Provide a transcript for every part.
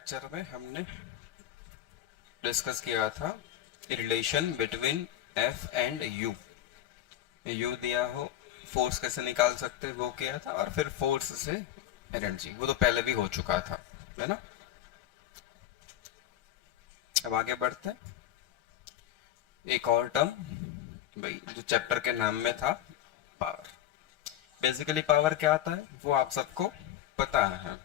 Lecture में हमने discuss किया था relation between F and you. You दिया हो, फोर्स कैसे निकाल सकते हैं वो किया था, और फिर फोर्स से एनर्जी, वो तो पहले भी हो चुका था, है ना। अब आगे बढ़ते हैं। एक और टर्म, भाई जो चैप्टर के नाम में था, पावर। बेसिकली पावर क्या आता है वो आप सबको पता है।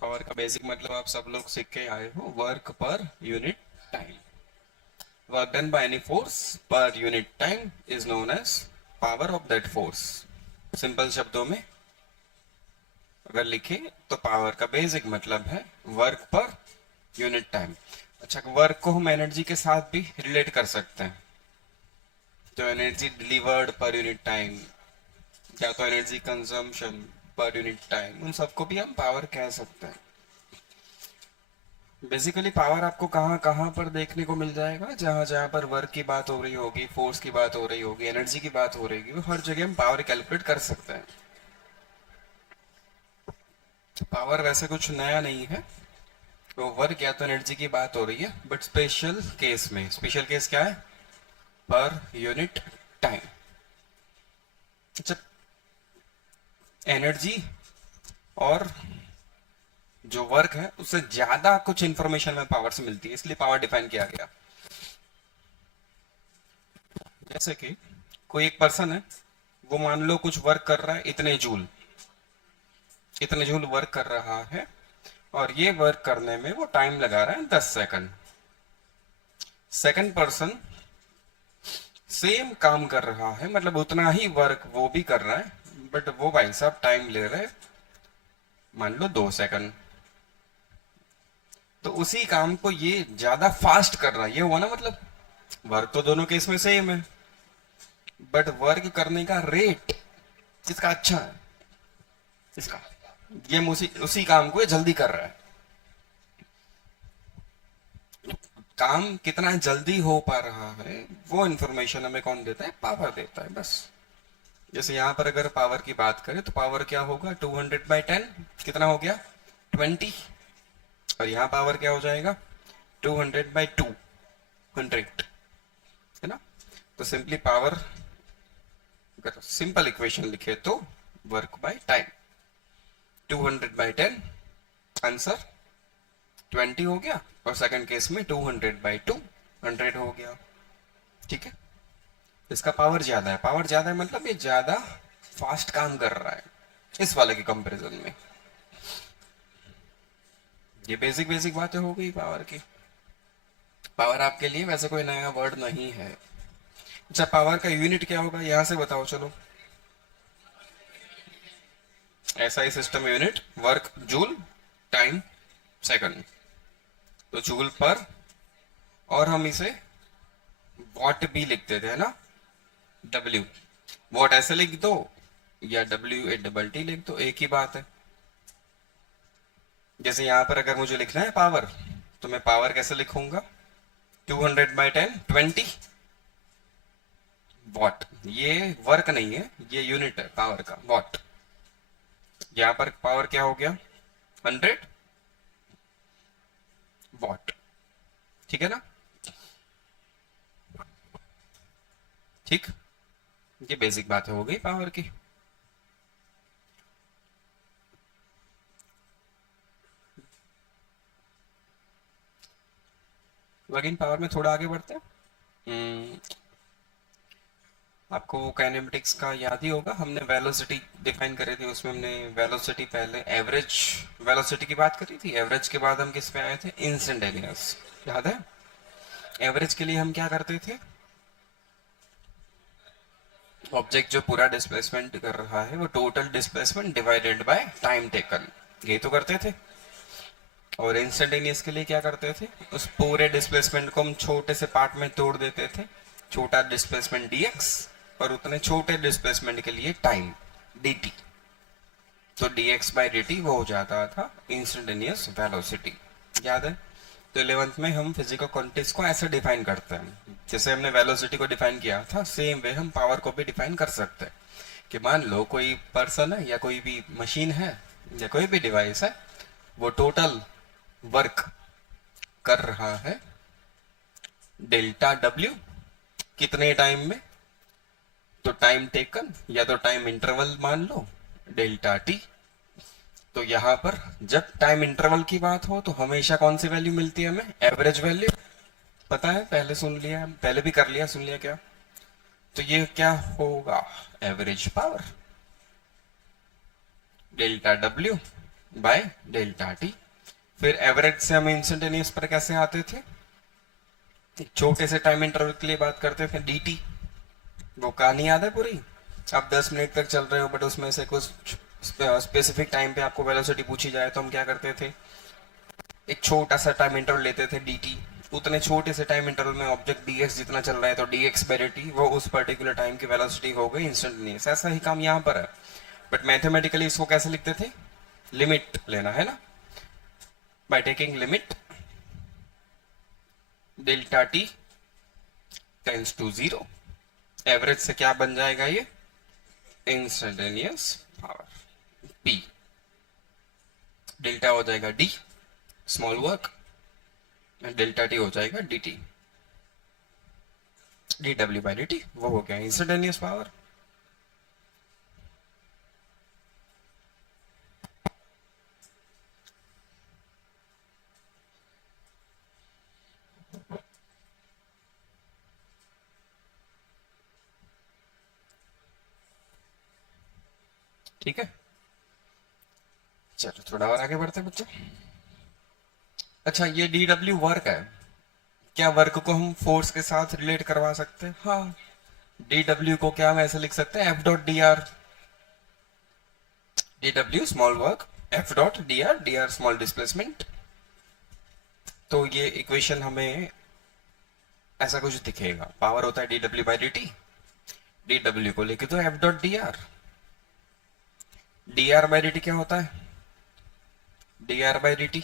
पावर का बेसिक मतलब आप सब लोग सीख के आए हो, work per unit time. Work done by any force per unit time is known as power of that force। Simple शब्दों में अगर लिखे तो पावर का बेसिक मतलब है वर्क पर यूनिट टाइम। अच्छा, वर्क को हम एनर्जी के साथ भी रिलेट कर सकते हैं, तो energy delivered per unit time या तो एनर्जी कंजम्पशन पर यूनिट टाइम, उन सबको भी हम पावर कह सकते हैं। बेसिकली पावर आपको कहाँ कहाँ पर देखने को मिल जाएगा, जहां जहां पर वर्क की बात हो रही होगी, फोर्स की बात हो रही होगी, एनर्जी की बात हो रही होगी, हर जगह हम पावर कैलकुलेट कर सकते हैं। पावर वैसे कुछ नया नहीं है, तो वर्क या तो एनर्जी की बात हो रही है, बट स्पेशल केस में, स्पेशल केस क्या है, पर यूनिट टाइम। अच्छा, एनर्जी और जो वर्क है उससे ज्यादा कुछ इंफॉर्मेशन में पावर से मिलती है, इसलिए पावर डिफाइन किया गया। जैसे कि कोई एक पर्सन है, वो मान लो कुछ वर्क कर रहा है, इतने जूल वर्क कर रहा है, और ये वर्क करने में वो टाइम लगा रहा है 10 सेकंड। सेकंड पर्सन सेम काम कर रहा है, मतलब उतना ही वर्क वो भी कर रहा है, बट वो भाई साहब टाइम ले रहे मान लो 2 सेकंड। तो उसी काम को ये ज्यादा फास्ट कर रहा है, ये हुआ ना, मतलब वर्क तो दोनों केस में सेम है, बट वर्क करने का रेट जिसका अच्छा है, इसका ये उसी काम को ये जल्दी कर रहा है। काम कितना जल्दी हो पा रहा है वो इंफॉर्मेशन हमें कौन देता है, पावर देता है, बस। जैसे यहां पर अगर पावर की बात करें तो पावर क्या होगा, 200/10 कितना हो गया, 20। और यहाँ पावर क्या हो जाएगा, 200/200, है ना। तो सिंपली पावर, अगर सिंपल इक्वेशन लिखे तो वर्क बाय टाइम, 200/10 आंसर 20 हो गया, और सेकंड केस में 200/2 100 हो गया। ठीक है, इसका पावर ज्यादा है, पावर ज्यादा है मतलब ये ज्यादा फास्ट काम कर रहा है इस वाले के कंपैरिजन में। ये बेसिक बेसिक बातें हो गई पावर की। पावर आपके लिए वैसे कोई नया वर्ड नहीं है। अच्छा, पावर का यूनिट क्या होगा, यहां से बताओ चलो। SI system unit work joule, time second, तो जूल पर, और हम इसे वॉट भी लिखते थे, है ना, डब्ल्यू। वॉट ऐसे लिख दो या WATT लिख दो, एक ही बात है। जैसे यहां पर अगर मुझे लिखना है पावर, तो मैं पावर कैसे लिखूंगा, 200/10 20 वॉट। ये वर्क नहीं है, ये यूनिट है पावर का, वॉट। यहां पर पावर क्या हो गया, 100 वॉट। ठीक है ना, ठीक। ये बेसिक बातें हो गई पावर की। वर्किंग पावर में थोड़ा आगे बढ़ते हैं। आपको काइनेमेटिक्स का याद ही होगा, हमने वेलोसिटी डिफाइन करी थी, उसमें हमने वेलोसिटी पहले एवरेज वेलोसिटी की बात करी थी, एवरेज के बाद हम किस पे आए थे, इंस्टेंटेनियस, याद है। एवरेज के लिए हम क्या करते थे, ऑब्जेक्ट जो पूरा डिस्प्लेसमेंट कर रहा है वो total displacement divided by time taken, ये तो करते थे। और इंस्टेंटेनियस के लिए क्या करते थे, उस पूरे डिस्प्लेसमेंट को हम छोटे से पार्ट में तोड़ देते थे, छोटा डिस्प्लेसमेंट dx, और उतने छोटे डिस्प्लेसमेंट के लिए टाइम dt, तो dx/dt वो हो जाता था इंस्टेंटेनियस वेलोसिटी, याद है। तो 11th में हम फिजिकल क्वांटिटीज को ऐसे डिफाइन करते हैं, जैसे हमने वेलोसिटी को डिफाइन किया था, सेम वे हम पावर को भी डिफाइन कर सकते हैं। कि मान लो कोई पर्सन है या कोई भी मशीन है, या कोई भी डिवाइस है वो टोटल वर्क कर रहा है डेल्टा डब्ल्यू कितने टाइम में, तो टाइम टेकन या तो टाइम इंटरवल मान लो डेल्टा टी। तो यहां पर जब टाइम इंटरवल की बात हो तो हमेशा कौन सी वैल्यू मिलती है हमें, एवरेज वैल्यू। पता है, पहले सुन लिया, पहले भी कर लिया, सुन लिया क्या। तो ये क्या होगा, average power delta W by delta T. फिर एवरेज से हम इंस्टेंटेनियस पर कैसे आते थे, छोटे से टाइम इंटरवल के लिए बात करते थे dt। वो कहानी याद है पूरी, आप 10 मिनट तक चल रहे हो बट उसमें से कुछ स्पेसिफिक टाइम पे आपको वेलोसिटी पूछी जाए तो हम क्या करते थे, एक छोटा सा टाइम इंटरवल लेते थे dt। उतने छोटे से टाइम इंटरवल में ऑब्जेक्ट dx जितना चल रहा है तो dx बाई dt वो उस पर्टिकुलर टाइम की वेलोसिटी हो गई इंस्टेंटेनियस। ऐसा ही काम यहाँ पर है, बट मैथमेटिकली इसको कैसे लिखते थे, लिमिट लेना है ना, by taking limit delta t tends to zero. Average से क्या बन जाएगा ये, इंस्टेंटेनियस पावर p, डेल्टा हो जाएगा d small work, delta T हो जाएगा dt dw बाई dt, वो हो गया इंस्टेंटेनियस पावर। ठीक है, चलो थोड़ा और आगे बढ़ते हैं बच्चों। अच्छा, ये dw वर्क है, क्या वर्क को हम फोर्स के साथ रिलेट करवा सकते हैं, हाँ। dw को क्या हम ऐसे लिख सकते हैं, f dot D R, dw small work, f dot D R, D R small displacement. तो ये इक्वेशन हमें ऐसा कुछ दिखेगा, पावर होता है dw बाई dt, dw को लिखे तो f dot D R, D R by dt क्या होता है, D R by dt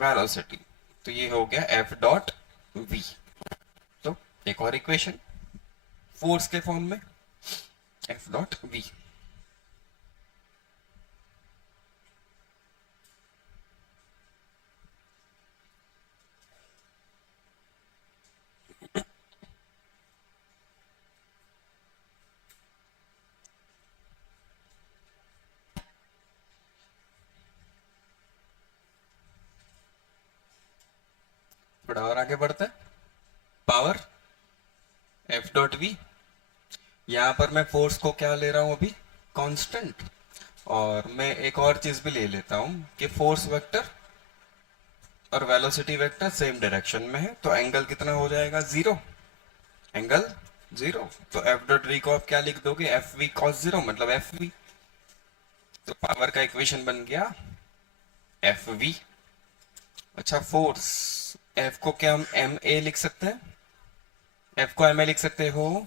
velocity, तो ये हो गया f डॉट v। तो एक और इक्वेशन फोर्स के फॉर्म में, f डॉट v। थोड़ा और आगे बढ़ते हैं, पावर f डॉट v, यहां पर मैं फोर्स को क्या ले रहा हूं अभी, कांस्टेंट। और मैं एक और चीज भी ले लेता हूं कि फोर्स वेक्टर और वेलोसिटी वेक्टर सेम डायरेक्शन में है, तो एंगल कितना हो जाएगा, जीरो, एंगल जीरो। तो f डॉट v को आप क्या लिख दोगे, एफ वी कॉस जीरो, मतलब एफ वी। तो पावर का इक्वेशन बन गया एफ वी। अच्छा, फोर्स F को क्या हम एम ए लिख सकते हैं, F को एम ए लिख सकते हो,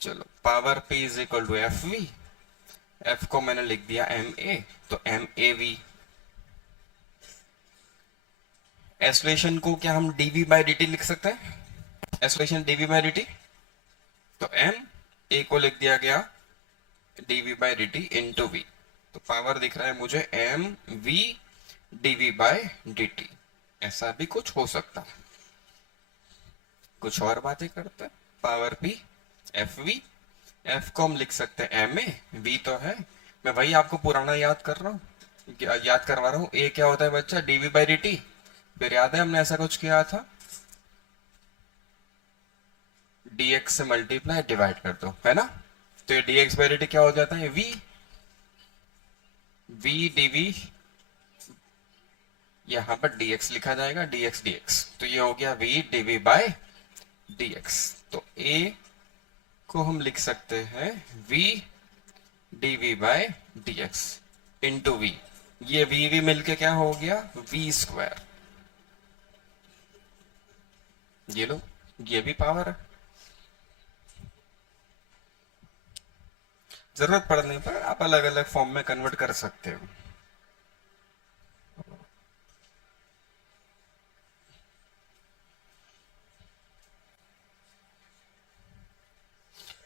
चलो power P is equal to F V, F को मैंने लिख दिया एम ए, तो एम ए वी। एसोलेशन को क्या हम dv बाई dt लिख सकते हैं, एसोलेशन dv बाई dt, तो एम ए को लिख दिया गया dv by dt into V. तो पावर दिख रहा है मुझे M V dv by dt, ऐसा भी कुछ हो सकता है। कुछ और बातें करते हैं, power p F V, F को हम लिख सकते हैं एम ए, वी तो है, मैं वही आपको पुराना याद कर रहा हूँ, याद करवा रहा हूँ। ए क्या होता है बच्चा, dv बाई dt, फिर याद है हमने ऐसा कुछ किया था, dx से मल्टीप्लाई डिवाइड कर दो, है ना। तो ये dx बाई dt क्या हो जाता है, v, v dv, यहां पर dx लिखा जाएगा, dx dx, तो ये हो गया v dv बाय dx। तो a को हम लिख सकते हैं v dv by dx into v, ये v मिलके क्या हो गया, v स्क्वायर। ये लो, ये भी पावर है, जरूरत पड़ने पर आप अलग अलग फॉर्म में कन्वर्ट कर सकते हो।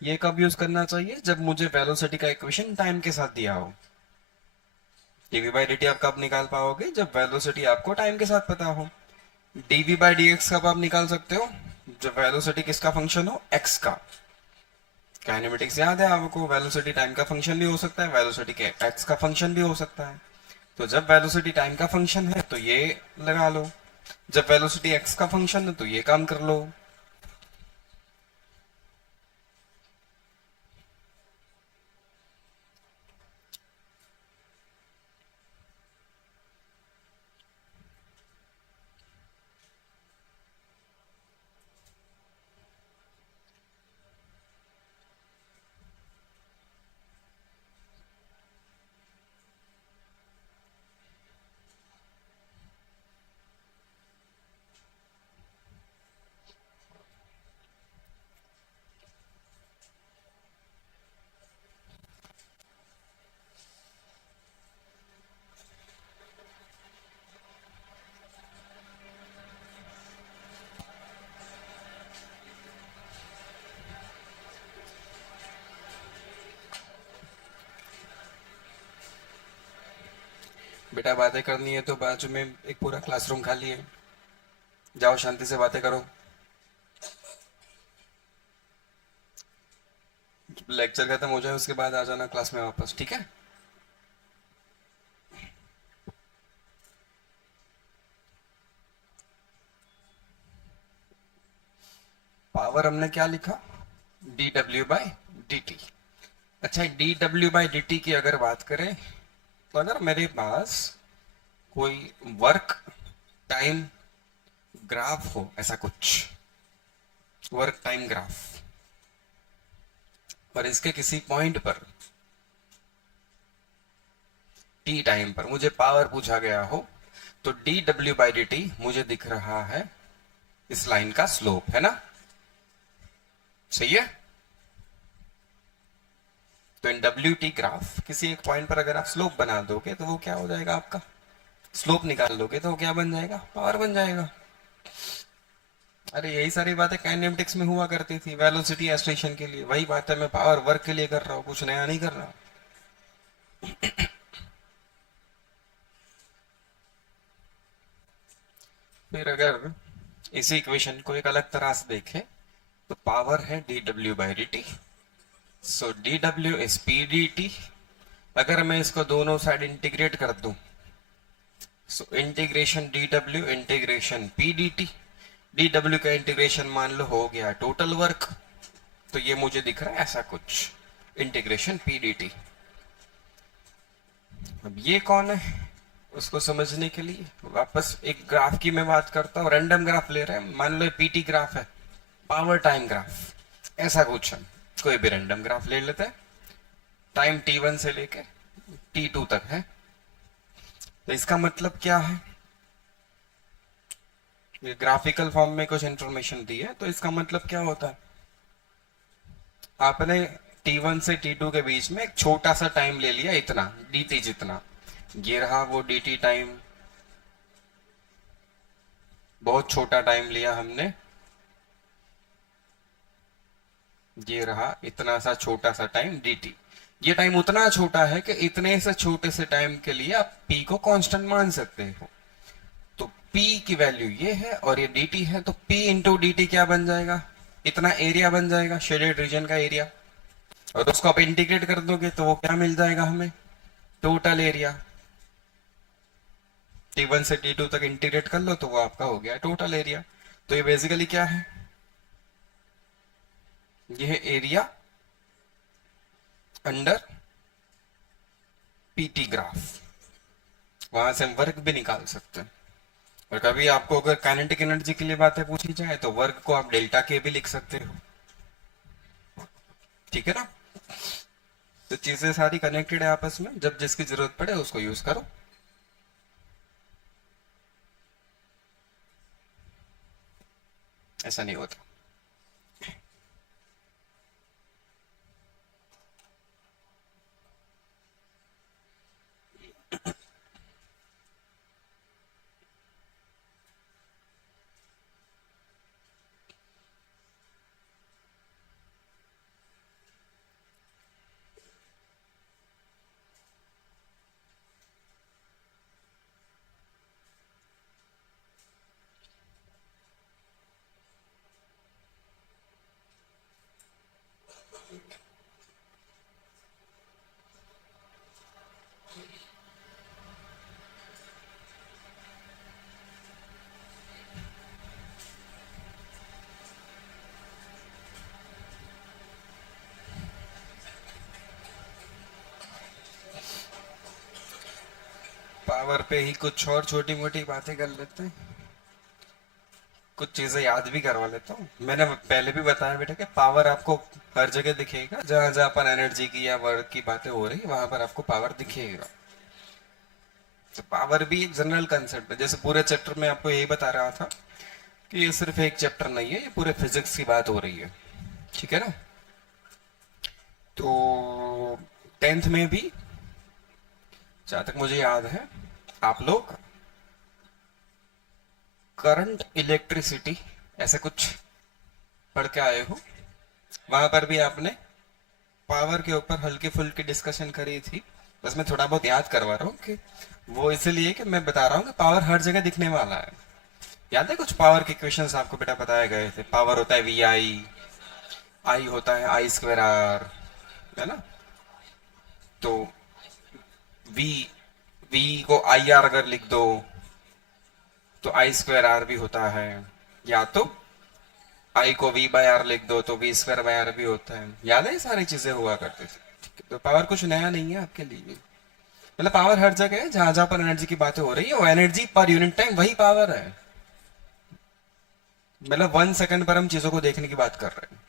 ये कब यूज करना चाहिए? जब मुझे वेलोसिटी का इक्वेशन टाइम के साथ दिया हो। डीवी बाई डी आप कब निकाल पाओगे? जब वेलोसिटी आपको टाइम के साथ पता हो। डीवी बाई डी एक्स कब आप निकाल सकते हो? जब वेलोसिटी किसका फंक्शन हो? एक्स का। काइनेमेटिक्स याद है आपको, वेलोसिटी टाइम का फंक्शन भी हो सकता है, वेलोसिटी के एक्स का फंक्शन भी हो सकता है। तो जब वेलोसिटी टाइम का फंक्शन है तो ये लगा लो, जब वेलोसिटी एक्स का फंक्शन है तो ये काम कर लो। बेटा बातें करनी है तो बाजू में एक पूरा क्लासरूम खाली है, जाओ शांति से बातें करो। लेक्चर खत्म हो जाए उसके बाद आ जाना क्लास में वापस, ठीक है? पावर हमने क्या लिखा? D W by D T. अच्छा, D W by D T की अगर बात करें तो अगर मेरे पास कोई वर्क टाइम ग्राफ हो, ऐसा कुछ वर्क टाइम ग्राफ, और इसके किसी पॉइंट पर टी टाइम पर मुझे पावर पूछा गया हो, तो D W by D T मुझे दिख रहा है इस लाइन का स्लोप, है ना? सही है। तो इन डब्ल्यू टी ग्राफ किसी एक पॉइंट पर अगर आप स्लोप बना दोगे तो वो क्या हो जाएगा? आपका स्लोप निकाल लोगे तो वो क्या बन जाएगा? पावर बन जाएगा। अरे यही सारी बातें काइनेमेटिक्स में हुआ करती थी, वेलोसिटी एक्सलेशन के लिए वही बात है, मैं पावर वर्क के लिए कर रहा हूँ, कुछ नया नहीं कर रहा। फिर अगर इसी इक्वेशन को एक अलग तरह से देखें तो पावर है D W by D T, so D W is P D T. अगर मैं इसको दोनों साइड इंटीग्रेट कर दूं, so integration D W integration P D T, D W का इंटीग्रेशन मान लो हो गया टोटल वर्क, तो ये मुझे दिख रहा है ऐसा कुछ, इंटीग्रेशन पी डी टी। अब ये कौन है उसको समझने के लिए वापस एक ग्राफ की मैं बात करता हूँ, रैंडम ग्राफ ले रहे हैं, मान लो पीटी ग्राफ है, पावर टाइम ग्राफ, ऐसा कुछ है। कोई भी रैंडम ग्राफ ले लेते हैं, टाइम t1 से लेके t2 तक है। तो इसका मतलब क्या है? ये ग्राफिकल फॉर्म में कुछ इंफॉर्मेशन दी है, तो इसका मतलब क्या होता है? आपने t1 से t2 के बीच में एक छोटा सा टाइम ले लिया, इतना dt जितना, ये रहा वो dt टाइम, बहुत छोटा टाइम लिया हमने, ये रहा इतना सा छोटा सा टाइम dt। ये टाइम उतना छोटा है कि इतने से छोटे से टाइम के लिए आप p को कांस्टेंट मान सकते हो। तो p की वैल्यू ये है और ये dt है, तो p इंटू डी टी क्या बन जाएगा? इतना एरिया बन जाएगा, शेडेड रीजन का एरिया। और उसको आप इंटीग्रेट कर दोगे तो वो क्या मिल जाएगा हमें? Total area. t1 से t2 तक इंटीग्रेट कर लो तो वो आपका हो गया टोटल एरिया। तो ये बेसिकली क्या है? ये है एरिया अंडर पीटी ग्राफ। वहां से हम वर्क भी निकाल सकते हैं। और कभी आपको अगर काइनेटिक एनर्जी के लिए बातें पूछी जाए तो वर्क को आप डेल्टा के भी लिख सकते हो, ठीक है ना? तो चीजें सारी कनेक्टेड है आपस में, जब जिसकी जरूरत पड़े उसको यूज करो। ऐसा नहीं होता। पावर पे ही कुछ और छोटी मोटी बातें कर लेते हैं, कुछ चीजें याद भी करवा लेता हूँ। मैंने पहले भी बताया बेटा कि पावर आपको हर जगह दिखेगा, जहां जहां पर एनर्जी की या वर्क की बातें हो रही है वहां पर आपको पावर दिखेगा। तो पावर भी एक जनरल कंसेप्ट है। जैसे पूरे चैप्टर में आपको यही बता रहा था कि ये सिर्फ एक चैप्टर नहीं है, ये पूरे फिजिक्स की बात हो रही है, ठीक है ना। तो 10th में भी जहां तक मुझे याद है आप लोग करंट इलेक्ट्रिसिटी ऐसा कुछ पढ़ के आए हो। वहां पर भी आपने पावर के ऊपर हल्की फुल्की डिस्कशन करी थी। बस मैं थोड़ा बहुत याद करवा रहा हूँ कि वो इसलिए कि मैं बता रहा हूँ कि पावर हर जगह दिखने वाला है। याद है कुछ पावर के क्वेश्चंस आपको बेटा बताए गए थे। पावर होता है वी आई, आई होता है आई स्क्वायर आर, है ना। तो वी वी को आई आर अगर लिख दो तो आई स्क्वायर आर भी होता है, या तो आई को वी बाय आर लिख दो तो वी स्क्वायर बाय आर भी होता है। याद है ये सारी चीजें हुआ करती थी। तो पावर कुछ नया नहीं है आपके लिए। मतलब पावर हर जगह है, जहां जहां पर एनर्जी की बातें हो रही है वो एनर्जी पर यूनिट टाइम वही पावर है। मतलब 1 सेकंड पर हम चीजों को देखने की बात कर रहे हैं,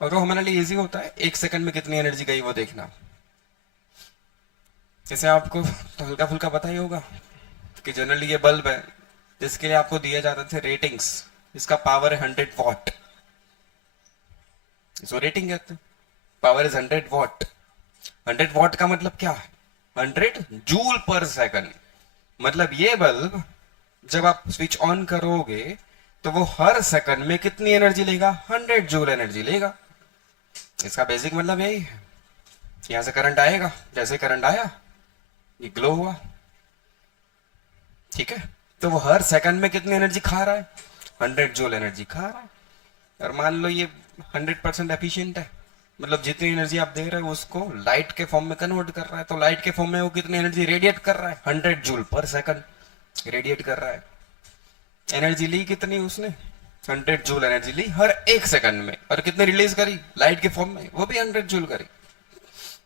और वो हमारे लिए इजी होता है 1 सेकंड में कितनी एनर्जी गई वो देखना। जैसे आपको तो हल्का फुल्का पता ही होगा कि जनरली ये बल्ब है जिसके लिए आपको दिए जाते थे रेटिंग्स, इसका पावर है 100 वॉट, इसको रेटिंग कहते हैं। Power is 100 what. 100 वॉट का मतलब क्या है? 100 जूल पर सेकंड। मतलब ये बल्ब जब आप स्विच ऑन करोगे तो वो हर सेकंड में कितनी एनर्जी लेगा? 100 जूल एनर्जी लेगा। इसका बेसिक मतलब यही है। यहां से करंट आएगा, जैसे करंट आया ये ग्लो हुआ, ठीक है। तो वो हर सेकंड में कितनी एनर्जी खा रहा है? 100 जूल एनर्जी खा रहा है। और मान लो ये 100% एफिशिएंट है, मतलब जितनी एनर्जी आप दे रहे हो उसको लाइट के फॉर्म में कन्वर्ट कर रहा है। तो लाइट के फॉर्म में वो कितनी एनर्जी रेडिएट कर रहा है? 100 जूल पर सेकंड रेडिएट कर रहा है। एनर्जी ली कितनी उसने? 100 जूल एनर्जी ली हर 1 सेकंड में। और कितने रिलीज करी लाइट के फॉर्म में? वो भी 100 जूल करी।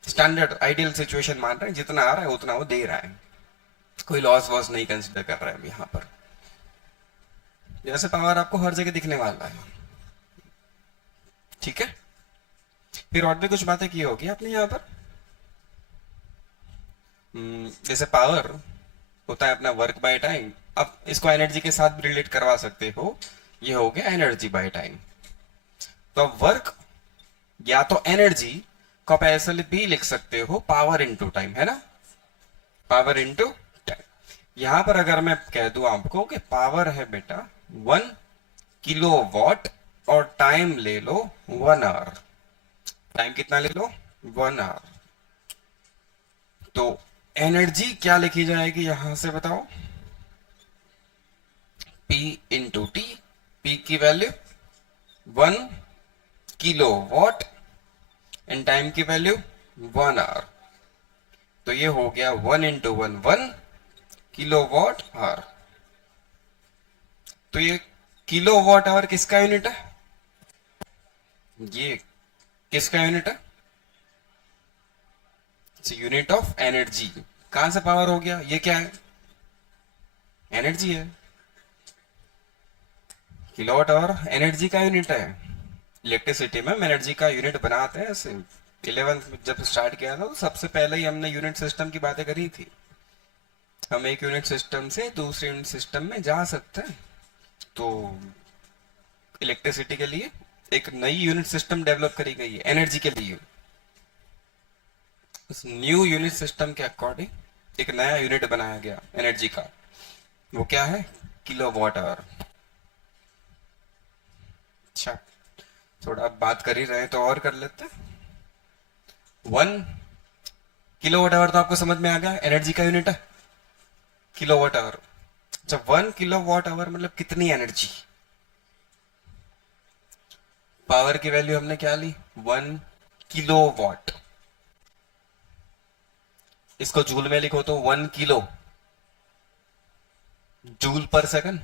स्टैंडर्ड आइडियल सिचुएशन मान रहे हैं, जितना आ रहा है उतना वो दे रहा है, कोई लॉस वॉस नहीं कंसिडर कर रहा है यहाँ पर। जैसे पावर आपको हर जगह दिखने वाला है, ठीक है। फिर और भी कुछ बातें की होगी आपने यहाँ पर। जैसे पावर होता है अपना वर्क बाय टाइम। अब इसको एनर्जी के साथ भी रिलेट करवा सकते हो, ये हो गया एनर्जी बाय टाइम। तो अब वर्क या तो एनर्जी को आप ऐसे भी लिख सकते हो पावर इनटू टाइम, है ना। Power into time. यहां पर अगर मैं कह दूं आपको कि पावर है बेटा 1 किलोवाट और टाइम ले लो 1 आवर। टाइम कितना ले लो? 1 आवर। तो एनर्जी क्या लिखी जाएगी यहां से बताओ? P into T. P की वैल्यू 1 किलोवाट एंड टाइम की वैल्यू 1 आवर। तो ये हो गया 1 इंटू 1 1 किलोवाट आवर। तो ये किलोवाट आवर किसका यूनिट है? ये किसका यूनिट है? Unit of energy. कहां से पावर हो गया? ये क्या है? एनर्जी है। किलोवाट आवर एनर्जी का यूनिट है। इलेक्ट्रिसिटी में हम एनर्जी का यूनिट बनाते हैं ऐसे। 11th में जब स्टार्ट किया था तो सबसे पहले ही हमने यूनिट सिस्टम की बातें करी थी। हम एक यूनिट सिस्टम से दूसरे यूनिट सिस्टम में जा सकते हैं। तो इलेक्ट्रिसिटी के लिए एक नई यूनिट सिस्टम डेवलप करी गई है एनर्जी के लिए। उस न्यू यूनिट सिस्टम के अकॉर्डिंग एक नया यूनिट बनाया गया एनर्जी का। वो क्या है? Kilowatt hour. अच्छा, थोड़ा बात कर ही रहे हैं तो और कर लेते हैं। 1 किलोवाट आवर तो आपको समझ में आ गया, एनर्जी का यूनिट है किलोवाट आवर। जब 1 किलोवाट आवर मतलब कितनी एनर्जी? पावर की वैल्यू हमने क्या ली? 1 किलोवाट। इसको जूल में लिखो तो 1 किलो जूल पर सेकंड।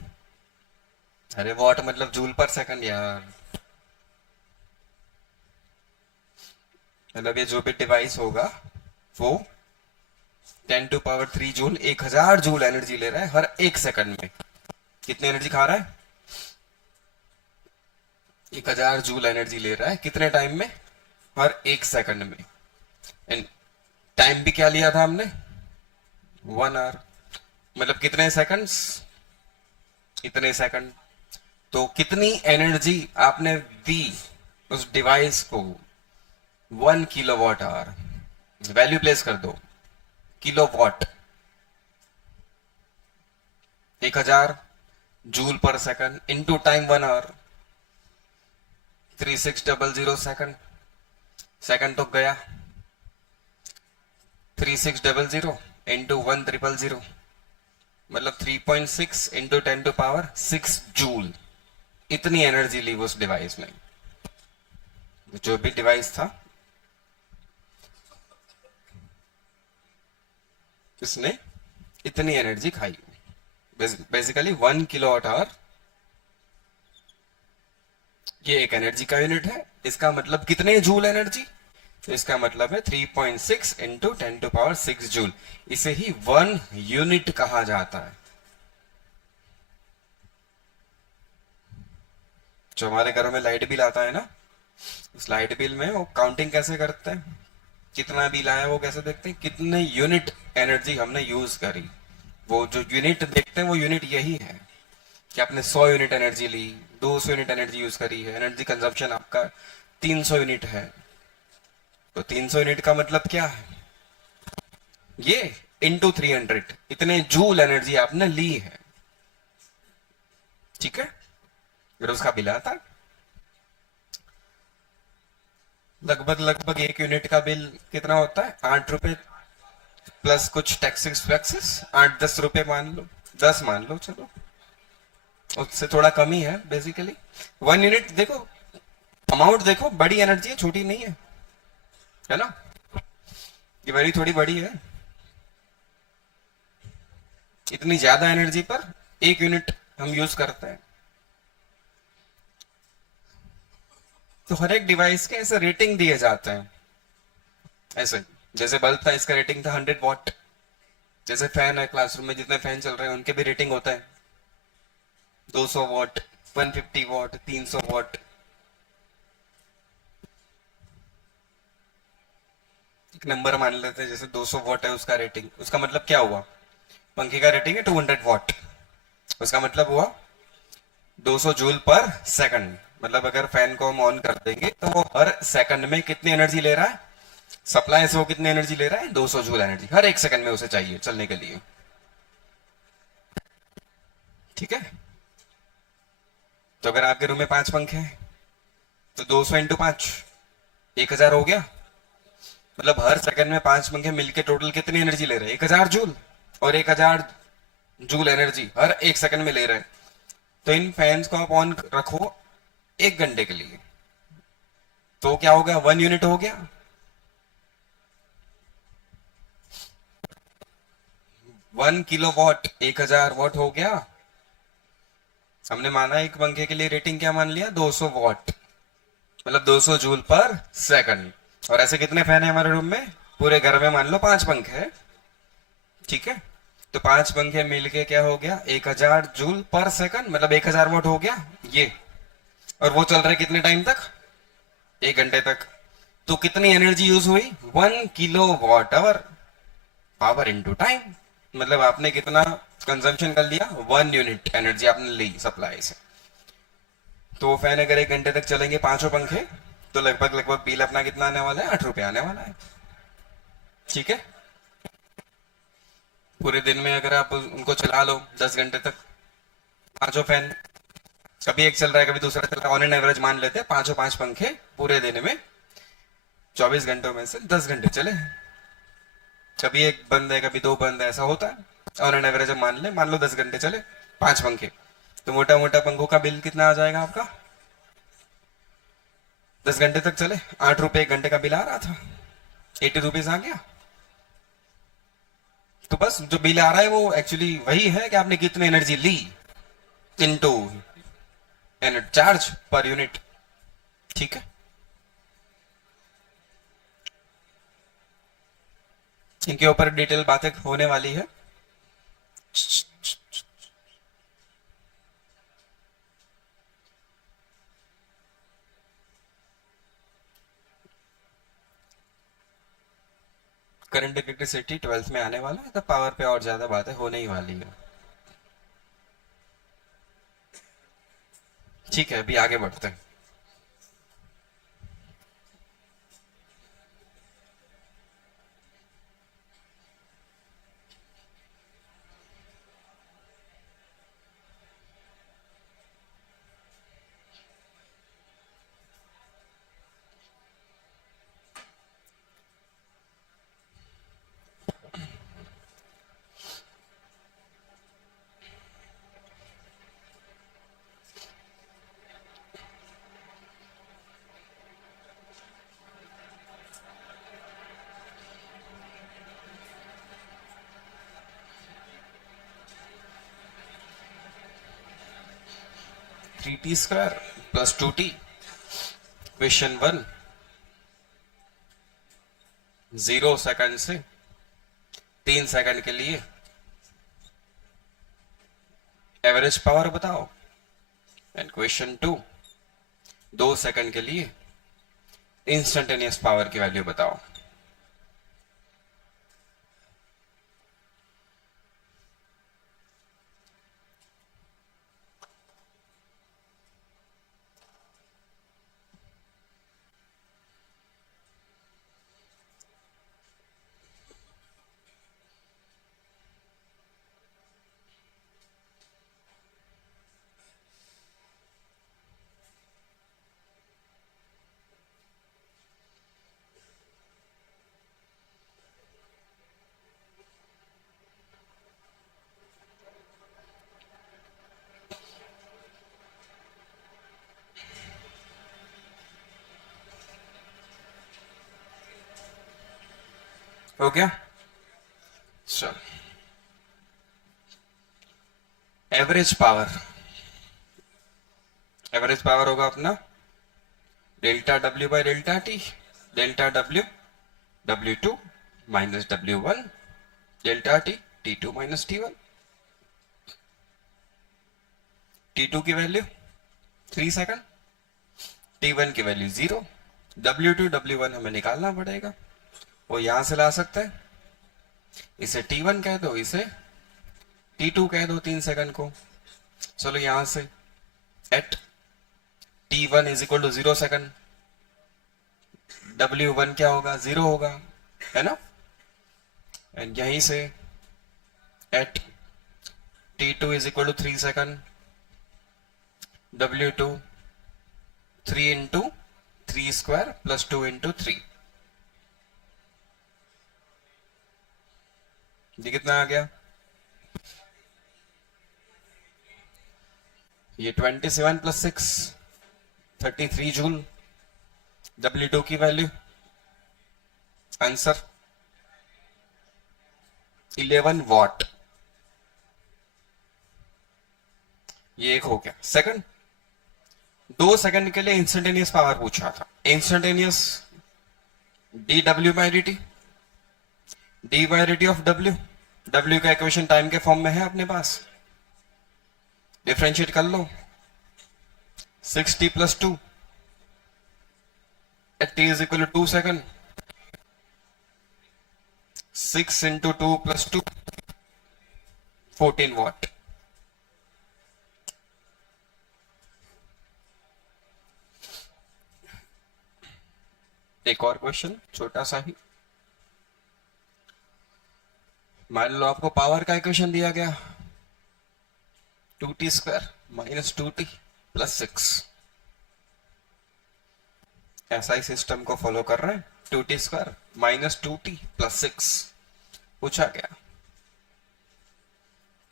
अरे वॉट मतलब जूल पर सेकंड यार। मतलब ये जो भी डिवाइस होगा वो 10⁻³ जूल, 1000 जूल एनर्जी ले रहा है हर एक सेकंड में। कितनी एनर्जी खा रहा है? 1000 जूल एनर्जी ले रहा है कितने टाइम में? हर एक सेकंड में। एंड टाइम भी क्या लिया था हमने? 1 आवर। मतलब कितने सेकंड्स? इतने सेकंड। तो कितनी एनर्जी आपने दी उस डिवाइस को? 1 किलोवाट आवर। वैल्यू प्लेस कर दो, kilowatt 1000 joule per second into time 1 hour, 3600 second. Second तो गया, 3600 इंटू 1000 मतलब 3.6 इंटू 10⁻6 जूल। इतनी एनर्जी ली उस डिवाइस में। जो भी डिवाइस था इसने इतनी एनर्जी खाई। बेसिकली 1 किलोवाट आवर ये एक एनर्जी का यूनिट है। इसका मतलब कितने जूल एनर्जी? तो इसका मतलब है 3.6 इंटू 10⁻6 जूल। इसे ही 1 यूनिट कहा जाता है। जो हमारे घरों में लाइट बिल आता है ना, उस लाइट बिल में वो काउंटिंग कैसे करते हैं? कितना बिल आया वो कैसे देखते हैं? कितने यूनिट एनर्जी हमने यूज करी। वो जो यूनिट देखते हैं वो यूनिट यही है कि आपने 100 यूनिट एनर्जी ली, 200 यूनिट एनर्जी यूज करी है। एनर्जी कंजप्शन आपका 300 यूनिट है। तो 300 यूनिट का मतलब क्या है? ये इंटू 300 इतने जूल एनर्जी आपने ली है। ठीक है, फिर उसका बिल आता है। लगभग लगभग 1 यूनिट का बिल कितना होता है? 8 रुपए प्लस कुछ टैक्सेस वैक्सेस, 8-10 रुपए मान लो, 10 मान लो, चलो उससे थोड़ा कम ही है। बेसिकली 1 यूनिट देखो, अमाउंट देखो, बड़ी एनर्जी है, छोटी नहीं है ना? ये बड़ी थोड़ी बड़ी है। इतनी ज्यादा एनर्जी पर 1 यूनिट हम यूज करते हैं। तो हर एक डिवाइस के ऐसे रेटिंग दिए जाते हैं। ऐसे जैसे बल्ब था, इसका रेटिंग था 100 वॉट। जैसे फैन है, क्लासरूम में जितने फैन चल रहे हैं उनके भी रेटिंग होता है 200 वॉट, 150 वॉट, 300 वॉट। एक नंबर मान लेते हैं, जैसे 200 वॉट है उसका रेटिंग। उसका मतलब क्या हुआ? पंखे का रेटिंग है 200 वॉट, उसका मतलब हुआ 200 जूल पर सेकंड। मतलब अगर फैन को हम ऑन कर देंगे तो वो हर सेकंड में कितनी एनर्जी ले रहा है? सप्लाई से वो कितनी एनर्जी ले रहा है? 200 जूल एनर्जी हर एक सेकंड में उसे चाहिए चलने के लिए। ठीक है, तो अगर आपके रूम में 5 पंखे हैं तो 200 इंटू 5 1000 हो गया। मतलब हर सेकंड में 5 पंखे मिलके टोटल कितनी एनर्जी ले रहे हैं? 1000 जूल। और 1000 जूल एनर्जी हर एक सेकंड में ले रहे हैं। तो इन फैंस को आप ऑन रखो 1 घंटे के लिए, तो क्या हो गया? 1 यूनिट हो गया। 1 किलोवाट 1000 वॉट हो गया। हमने माना एक पंखे के लिए रेटिंग क्या मान लिया? 200 वॉट, मतलब 200 जूल पर सेकंड। और ऐसे कितने फैन है हमारे रूम में? पूरे घर में मान लो 5 पंखे हैं। ठीक है, तो 5 पंखे मिलके क्या हो गया? 1000 जूल पर सेकंड, मतलब 1000 वॉट हो गया ये। और वो चल रहे कितने टाइम तक? 1 घंटे तक। तो कितनी एनर्जी यूज हुई? 1 kilowatt hour, power into time. मतलब आपने कितना कंजम्पशन कर लिया? 1 यूनिट एनर्जी आपने ली सप्लाई से। तो वो फैन अगर 1 घंटे तक चलेंगे, पांचों पंखे, तो लगभग लगभग बिल अपना कितना आने वाला है? 8 रुपए आने वाला है। ठीक है, पूरे दिन में अगर आप उनको चला लो 10 घंटे तक, पांचों फैन, कभी एक चल रहा है कभी दूसरा चल रहा है, ऑन एन एवरेज मान लेते हैं पांचों 5 पंखे पूरे दिन में 24 घंटों में से 10 घंटे चले। कभी एक बंद है कभी दो बंद है, ऐसा होता है। ऑन एन एवरेज मान लो 10 घंटे चले 5 पंखे, तो मोटा मोटा पंखों का बिल कितना आ जाएगा आपका? 10 घंटे तक चले 8 रुपए 1 घंटे का बिल आ रहा था, 80 रुपीज आ गया। तो बस जो बिल आ रहा है वो एक्चुअली वही है कि आपने कितनी एनर्जी ली इनटू चार्ज पर यूनिट। ठीक है, इनके ऊपर डिटेल बातें होने वाली है। करंट इलेक्ट्रिसिटी 12th में आने वाला है, तो पावर पे और ज्यादा बातें होने ही वाली है। ठीक है, अभी आगे बढ़ते हैं। Three T square plus 2t, question 1, 0 second से 3 सेकंड के लिए एवरेज पावर बताओ। एंड क्वेश्चन 2, 2 सेकंड के लिए इंस्टेंटेनियस पावर की वैल्यू बताओ। हो गया? चल, एवरेज पावर होगा अपना delta W by delta T, delta W W2 minus W1 delta T, T2 minus T1। T2 की वैल्यू 3 सेकंड, T1 की वैल्यू 0। W2 W1 हमें निकालना पड़ेगा, वो यहां से ला सकते हैं। इसे T1 कह दो, इसे T2 कह दो 3 सेकंड को। चलो यहां से at T1 is equal to 0 second, W1 क्या होगा? 0 होगा, है ना। एंड यहीं से at T2 is equal to 3 second, W2 3 into 3 square plus 2 into 3। ये कितना आ गया? ये 27 प्लस 6 33 जूल। W2 की वैल्यू, आंसर 11 वॉट। ये एक हो गया। सेकंड, 2 सेकंड के लिए इंस्टेंटेनियस पावर पूछा था। Instantaneous D W by D T, D by D T of W. W का इक्वेशन टाइम के फॉर्म में है अपने पास, डिफरेंशिएट कर लो। 6t plus 2 at T is equal to 2 second, 6 into 2 plus 2 14 watt. एक और क्वेश्चन छोटा सा ही। मान लो आपको पावर का इक्वेशन दिया गया 2t square minus 2t plus 6। ऐसा ही सिस्टम को फॉलो कर रहे हैं। 2t square minus 2t plus 6 पूछा गया।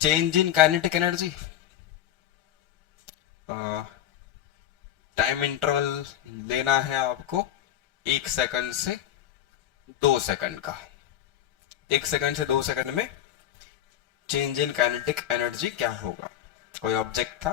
Change in kinetic energy, time interval लेना है आपको 1 सेकंड से 2 सेकंड का। 1 सेकंड से 2 सेकंड में चेंज इन काइनेटिक एनर्जी क्या होगा? कोई ऑब्जेक्ट था,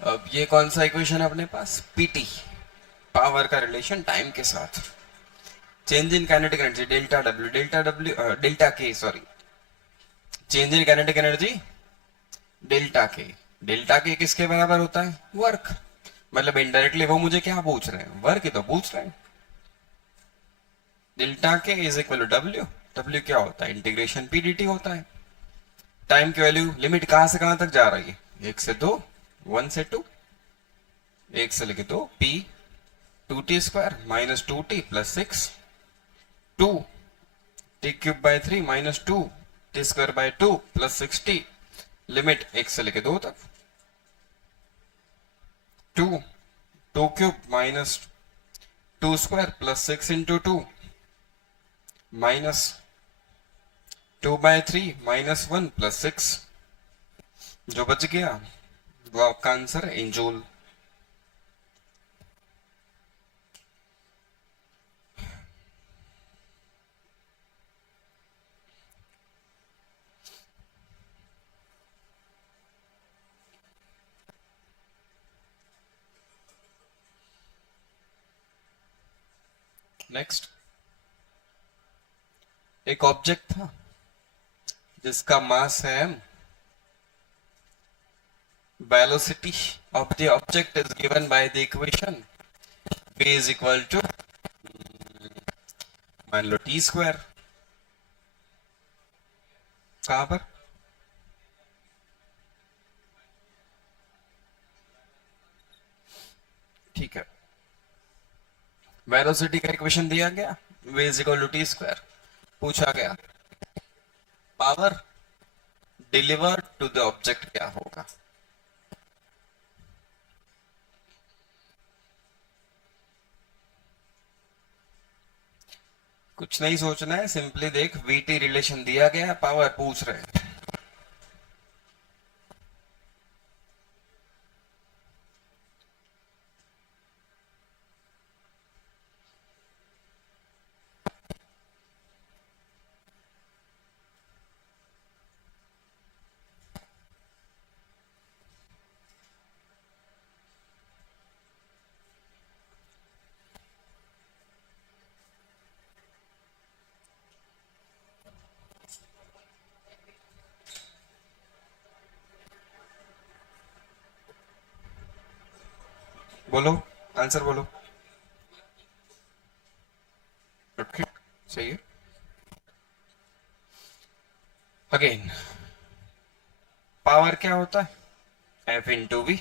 अब ये कौन सा इक्वेशन है अपने पास, पीटी, पावर का रिलेशन टाइम के साथ। Change in kinetic energy delta K, sorry, change in kinetic energy delta K किसके बराबर होता है, वर्क। मतलब इनडायरेक्टली वो मुझे क्या पूछ रहे हैं, वर्क ही तो पूछ रहे हैं। Delta K is equal to W, W क्या होता है, इंटीग्रेशन पी डी टी होता है। टाइम की वैल्यू लिमिट कहां से कहां तक जा रही है, 1 से 2, 1 से 2, 1 से लेके 2, P 2t² minus 2t plus 6, 2t³ by 3 minus 2t² by 2 plus 6t, limit 1 से लेके 2 तक, 2 minus 2² plus 6 × 2 minus 2/3 minus 1 plus 6, जो बच गया वो आपका आंसर है इन जूल। नेक्स्ट, एक ऑब्जेक्ट था जिसका मास है m, velocity of the object is given by the equation v is equal to, मान लो t², कहां पर, ठीक है, वेलोसिटी का इक्वेशन दिया गया v is equal to t², पूछा गया power deliver to the object क्या होगा। कुछ नहीं सोचना है, सिंपली देख वीटी रिलेशन दिया गया, पावर पूछ रहे हैं। बोलो, आंसर बोलो। ओके, सही है। अगेन पावर क्या होता है, एफ इंटू वी।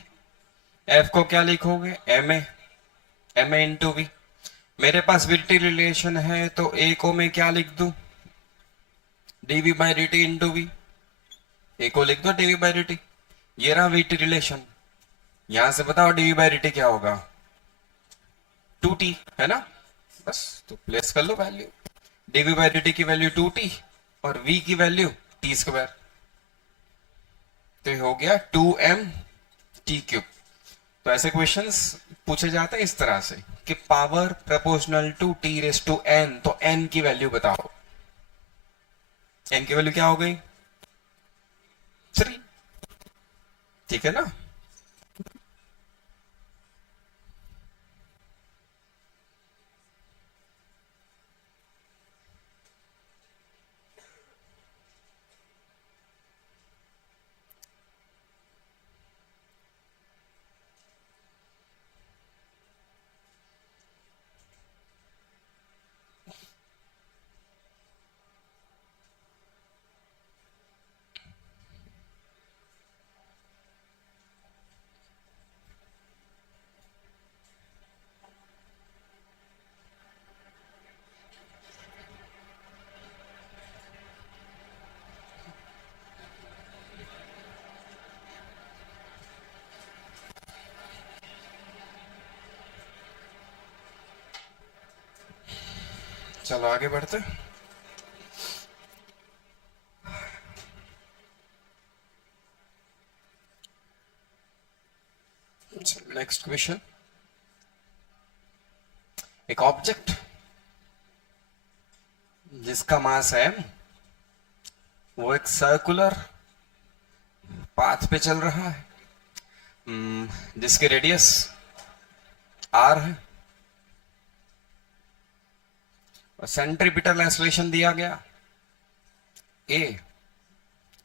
एफ को क्या लिखोगे, M A, M A into V. मेरे पास वीटी रिलेशन है तो ए को मैं क्या लिख दूं, DV by D T into V. A को लिख दो डीवी बाई डी टी, ये रहा वीटी रिलेशन। यहां से बताओ डीवी बाई डी टी क्या होगा, 2t है ना, बस तो प्लेस कर लो value. DV by D T की वैल्यू 2t और v की वैल्यू t², तो हो गया 2m t³। तो ऐसे क्वेश्चंस पूछे जाते हैं इस तरह से कि पावर प्रोपोर्शनल टू t⁻n, तो n की वैल्यू बताओ। n की वैल्यू क्या हो गई, 3, ठीक है ना। चलो आगे बढ़ते। नेक्स्ट क्वेश्चन, एक ऑब्जेक्ट जिसका मास है वो एक सर्कुलर पाथ पे चल रहा है, जिसकी रेडियस आर है और सेंट्रीपिटल एक्सेलरेशन दिया गया ए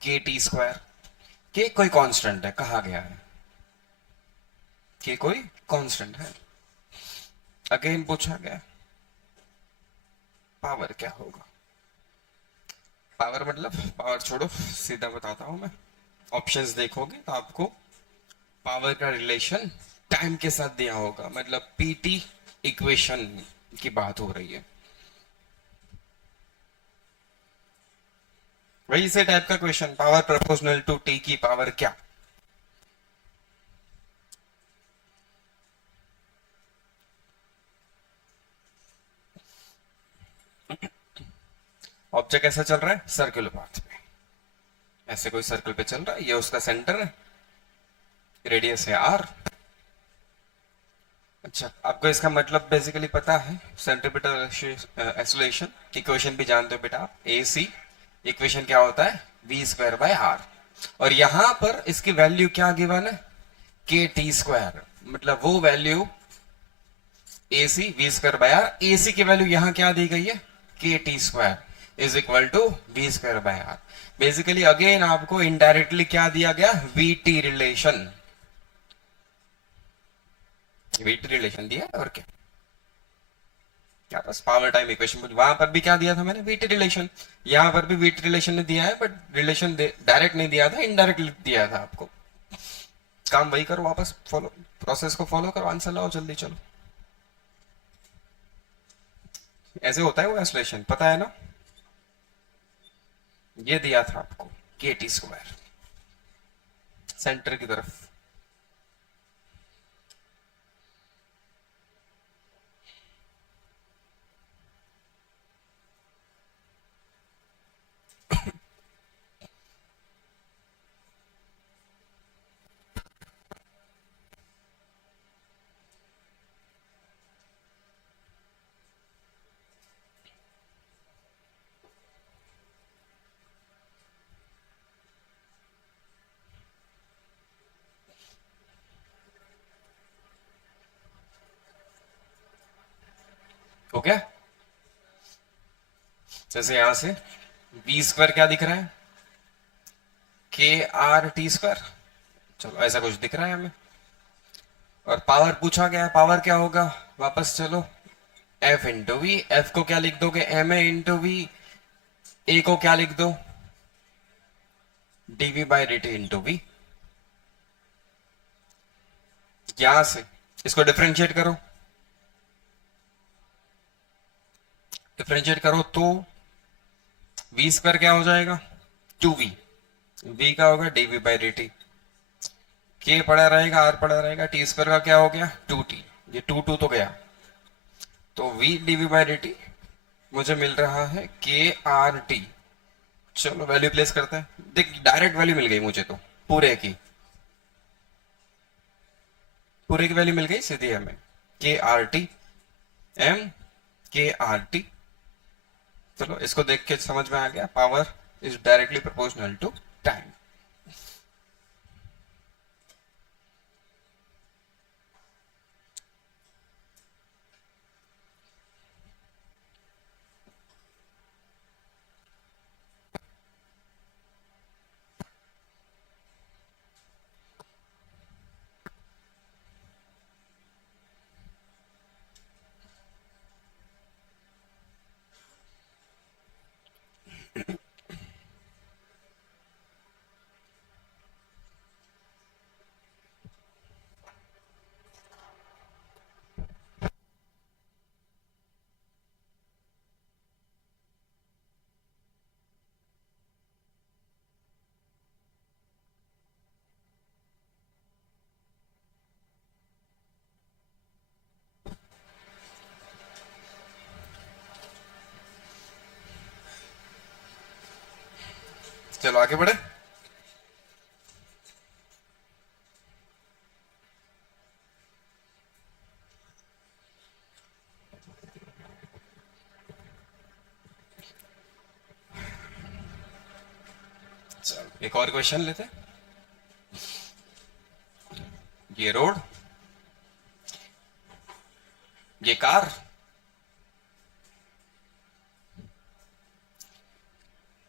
के टी स्क्वायर। के कोई कांस्टेंट है, कहा गया है के कोई कांस्टेंट है। अगेन पूछा गया पावर क्या होगा। पावर मतलब पावर छोड़ो, सीधा बताता हूं मैं। ऑप्शंस देखोगे तो आपको पावर का रिलेशन टाइम के साथ दिया होगा, मतलब पीटी इक्वेशन की बात हो रही है। वही से टाइप का question, power proportional to T की पावर क्या। ऑब्जेक्ट ऐसा चल रहा है सर्कुलर पाथ पे, ऐसे कोई सर्कल पे चल रहा है, ये उसका सेंटर है, रेडियस है आर। अच्छा, आपको इसका मतलब बेसिकली पता है, सेंट्रीपिटल एक्सेलरेशन इक्वेशन भी जानते हो बेटा आप, ए सी इक्वेशन क्या होता है, वी स्क्वायर बाय आर। और यहां पर इसकी वैल्यू क्या गिवन है, के टी स्क्वायर, मतलब वो value A C V square by R. A C की वैल्यू यहां क्या दी गई है, K T square is equal to V square by R. Basically again आपको इनडायरेक्टली क्या दिया गया, V T relation, V T relation दिया और क्या, क्या बस पावर टाइम इक्वेशन। वहां पर भी क्या दिया था मैंने, वीटी रिलेशन। यहां पर भी वीटी रिलेशन ने दिया है, बट रिलेशन डायरेक्ट नहीं दिया था, इनडायरेक्टली दिया था आपको। काम वही करो, वापस फॉलो प्रोसेस को फॉलो करो, आंसर लाओ जल्दी, चलो। ऐसे होता है वो एक्सलेशन, पता है ना। ये दिया था आपको के टी स्क्वायर सेंटर की तरफ। हो गया। जैसे यहां से वी स्क्वायर क्या दिख रहा है, के आर टी स्क्वायर, चलो ऐसा कुछ दिख रहा है हमें। और पावर पूछा गया है, पावर क्या होगा, वापस चलो, एफ इंटू वी। एफ को क्या लिख दोगे, M A into V. A को क्या लिख दो, DV by D T into V. यहां से इसको डिफ्रेंशिएट करो, डिफ्रेंशिएट करो तो वी स्क्वायर क्या हो जाएगा, टू वी। वी का होगा डीवी बाई डी टी। के पड़ा रहेगा, आर पड़ा रहेगा, टी स्क्वायर का क्या हो गया, टू टी। ये टू टू तो गया, तो V DV by D T मुझे मिल रहा है के आर टी। चलो वैल्यू प्लेस करते हैं, देख डायरेक्ट वैल्यू मिल गई मुझे तो, पूरे की पूरे की वैल्यू मिल गई सीधी हमें, K R T M K R T. चलो इसको देख के समझ में आ गया, power is directly proportional to time. चलो आगे बढ़े। चलो एक और क्वेश्चन लेते हैं। ये रोड, ये कार,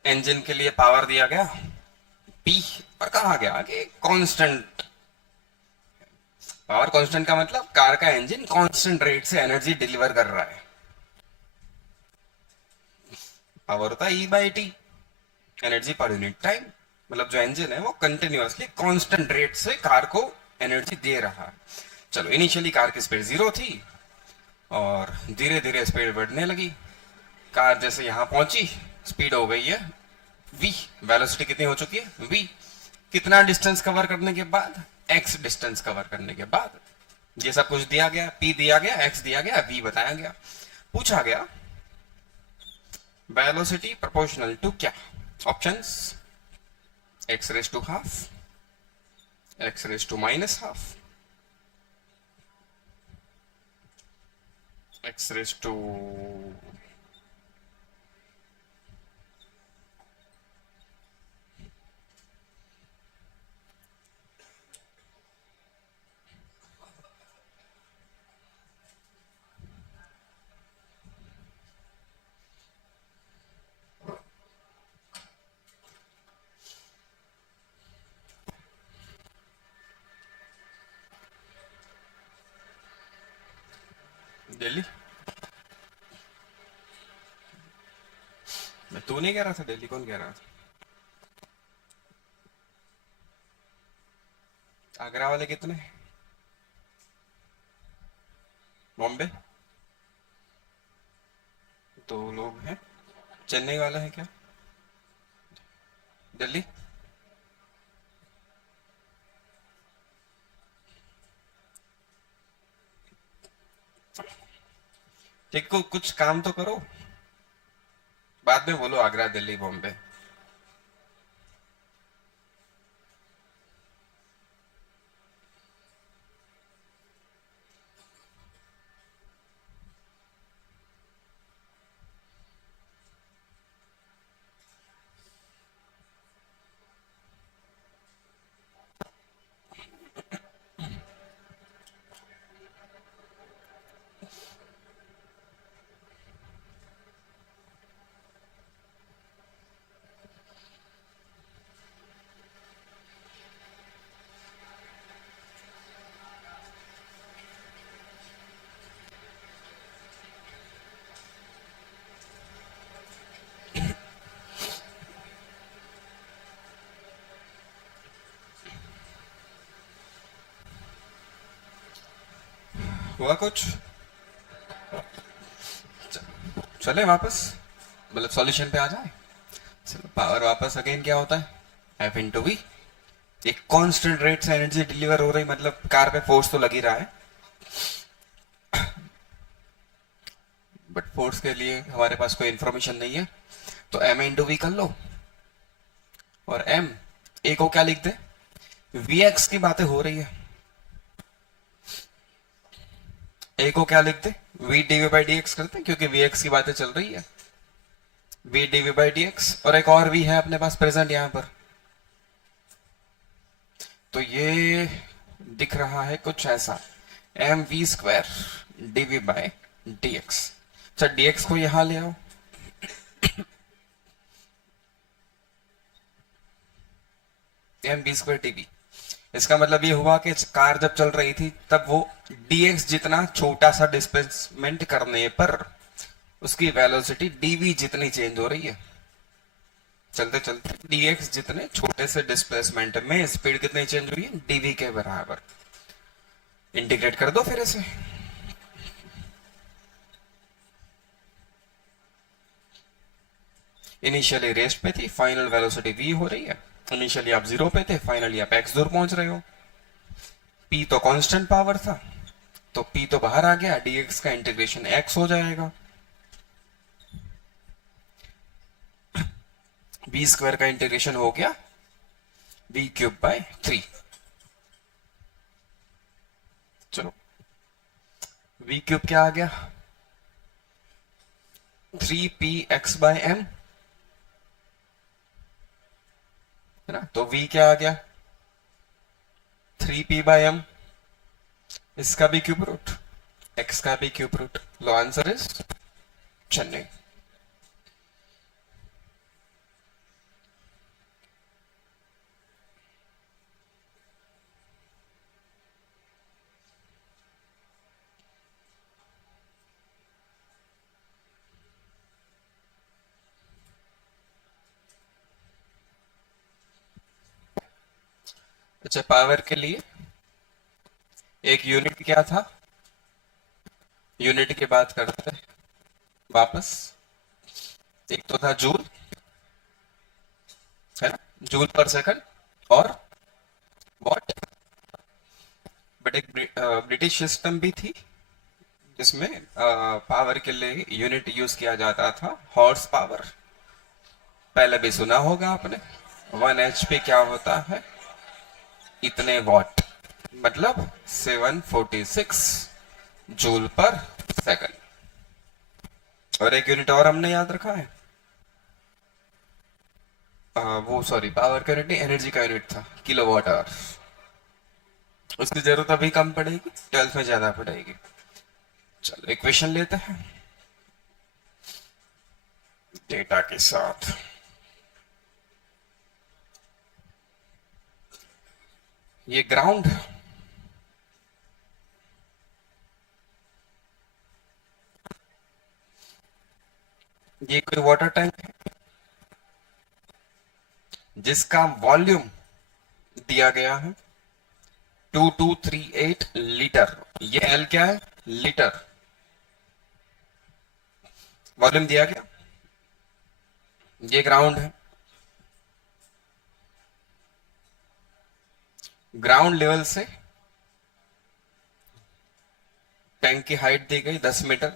इंजन के लिए पावर दिया गया P, और कहा गया कि कांस्टेंट पावर। कांस्टेंट का मतलब कार का इंजन कांस्टेंट रेट से एनर्जी डिलीवर कर रहा है। पावर होता है E/T, एनर्जी पर यूनिट टाइम। मतलब जो इंजन है वो कंटिन्यूअसली कांस्टेंट रेट से कार को एनर्जी दे रहा है। चलो, इनिशियली कार की स्पीड 0 थी और धीरे धीरे स्पीड बढ़ने लगी। कार जैसे यहां पहुंची, स्पीड हो गई है v, वेलोसिटी कितनी हो चुकी है v। कितना डिस्टेंस कवर करने के बाद, x डिस्टेंस कवर करने के बाद ये सब कुछ दिया गया, p दिया गया, x दिया गया, v बताया गया। पूछा गया वेलोसिटी प्रोपोर्शनल टू क्या? Options x raise to half, x raise to minus half, x raise to Delhi. मैं तू नहीं कह रहा था दिल्ली, कौन कह रहा था? आगरा वाले कितने? बॉम्बे 2 लोग हैं। चेन्नई वाला है क्या? दिल्ली। ठीक को कुछ काम तो करो, बाद में बोलो आगरा दिल्ली बॉम्बे। हुआ कुछ? चले वापस, मतलब सॉल्यूशन पे आ जाए। चलो, पावर वापस अगेन क्या होता है, F इंटू वी। एक कांस्टेंट रेट से एनर्जी डिलीवर हो रही, मतलब कार पे फोर्स तो लग ही रहा है, बट फोर्स के लिए हमारे पास कोई इंफॉर्मेशन नहीं है, तो M इंटू वी कर लो। और M ए को क्या लिख दे, Vx की बातें हो रही है, ए को क्या लिख दे, V dv by D x करते हैं, क्योंकि Vx की बातें चल रही है, V dv by D x. और एक और V है अपने पास प्रेजेंट यहां पर, तो ये दिख रहा है कुछ ऐसा, M V square DV by D X. अच्छा, डी एक्स को यहां ले आओ, एम वी स्क्वायर डीवी। इसका मतलब ये हुआ कि कार जब चल रही थी तब वो dx जितना छोटा सा डिस्प्लेसमेंट करने पर उसकी वेलोसिटी dv जितनी चेंज हो रही है। चलते चलते dx जितने छोटे से डिस्प्लेसमेंट में स्पीड कितनी चेंज हुई है, dv के बराबर। इंटीग्रेट कर दो फिर इसे, इनिशियली रेस्ट पे थी, फाइनल वेलोसिटी v हो रही है। इनिशियली आप 0 पे थे, फाइनली आप x दूर पहुंच रहे हो। p तो कांस्टेंट पावर था, तो p तो बाहर आ गया, dx का इंटीग्रेशन x हो जाएगा। v स्क्वायर का इंटीग्रेशन हो गया v क्यूब बाय 3। चलो, v क्यूब क्या आ गया, 3px बाय m, है ना। तो v क्या आ गया, 3p बाय m। इसका भी क्यूब रूट, एक्स का भी क्यूब रूट, लो आंसर इज चेन्नई। अच्छा, पावर के लिए एक यूनिट क्या था, यूनिट की बात करते हैं वापस। एक तो था जूल, है ना, जूल पर सेकंड, और वॉट। बट एक ब्रिटिश सिस्टम भी थी जिसमें पावर के लिए यूनिट यूज किया जाता था हॉर्स पावर। पहले भी सुना होगा आपने, 1 HP क्या होता है, इतने वॉट, मतलब 746 जूल पर सेकंड। और एक यूनिट और हमने याद रखा है, वो सॉरी पावर का यूनिट नहीं, एनर्जी का यूनिट था, किलोवाट आवर। उसकी जरूरत अभी कम पड़ेगी, 12th में ज्यादा पड़ेगी। चलो एक क्वेश्चन लेते हैं डेटा के साथ। ये ग्राउंड, ये कोई वाटर टैंक है जिसका वॉल्यूम दिया गया है 2238 लीटर। ये एल क्या है, लीटर, वॉल्यूम दिया गया। ये ग्राउंड है, ग्राउंड लेवल से टैंक की हाइट दी गई 10 मीटर,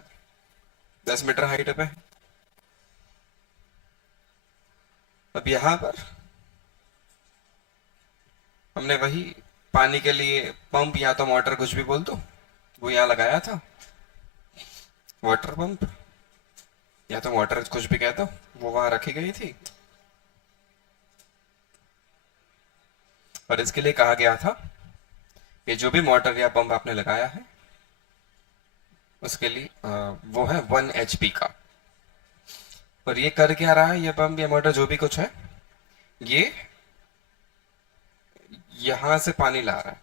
10 मीटर हाइट पे। अब यहां पर हमने वही पानी के लिए पंप या तो मोटर, कुछ भी बोल दो, वो यहां लगाया था, वाटर पंप या तो मोटर, कुछ भी कह दो, वो वहां रखी गई थी। और इसके लिए कहा गया था कि जो भी मोटर या पंप आपने लगाया है उसके लिए वो है 1 HP का। और ये कर क्या रहा है, ये पंप या मोटर जो भी कुछ है, ये यहां से पानी ला रहा है।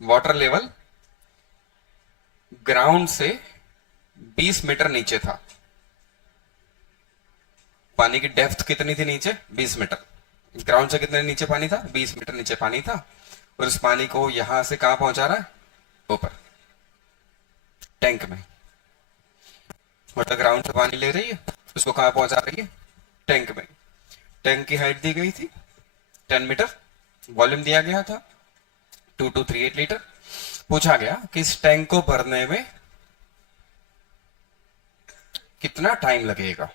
वाटर लेवल ग्राउंड से 20 मीटर नीचे था। पानी की डेप्थ कितनी थी नीचे, 20 मीटर। ग्राउंड से कितने नीचे पानी था, 20 मीटर नीचे पानी था। और उस पानी को यहां से कहां पहुंचा रहा है, ऊपर टैंक में। मतलब ग्राउंड से पानी ले रही है, उसको कहां पहुंचा रही है, टैंक में। टैंक की हाइट दी गई थी 10 मीटर, वॉल्यूम दिया गया था 2238 लीटर। पूछा गया कि इस टैंक को भरने में कितना टाइम लगेगा।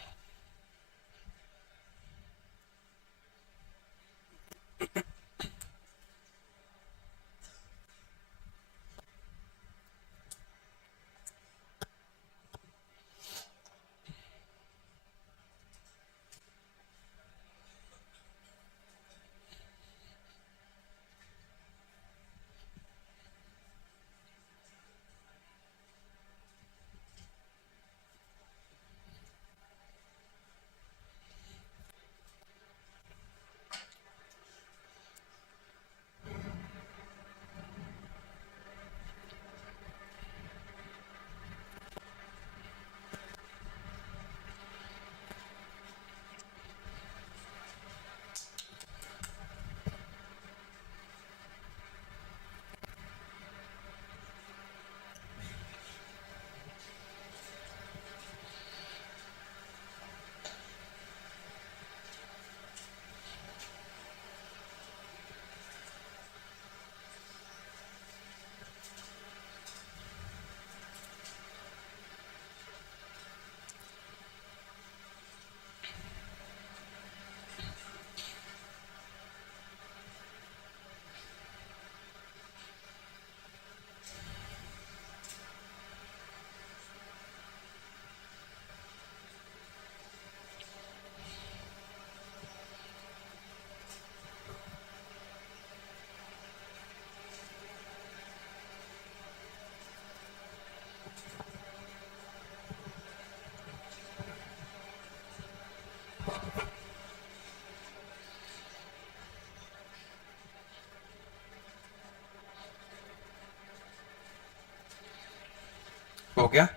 हो गया?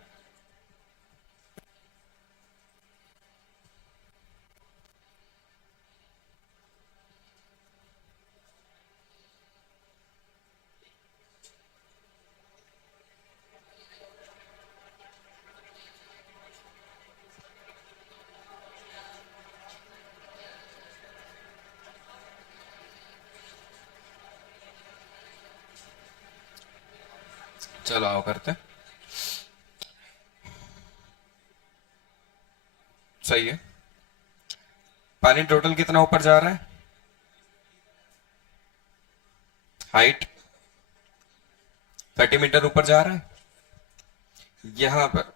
चलो आओ करते हैं। सही है। पानी टोटल कितना ऊपर जा रहा है? हाइट 30 मीटर ऊपर जा रहा है। यहां पर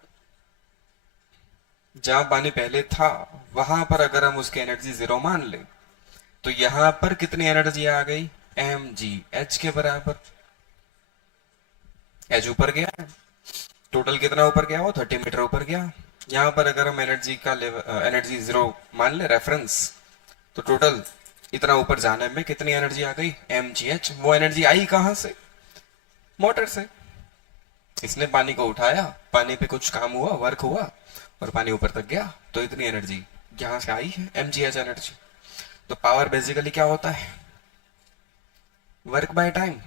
जहां पानी पहले था वहां पर अगर हम उसकी एनर्जी जीरो मान ले तो यहां पर कितनी एनर्जी आ गई? एम जी एच के बराबर। एच ऊपर गया, टोटल कितना ऊपर गया? वो 30 मीटर ऊपर गया। यहां पर अगर हम एनर्जी का लेवल, एनर्जी जीरो मान ले रेफरेंस, तो टोटल इतना ऊपर जाने में कितनी एनर्जी आ गई? M G H. वो एनर्जी आई कहां से? मोटर से। इसने पानी को उठाया, पानी पे कुछ काम हुआ, वर्क हुआ और पानी ऊपर तक गया, तो इतनी एनर्जी यहां से आई है, एम जी एच एनर्जी। तो पावर बेसिकली क्या होता है? वर्क बाय टाइम,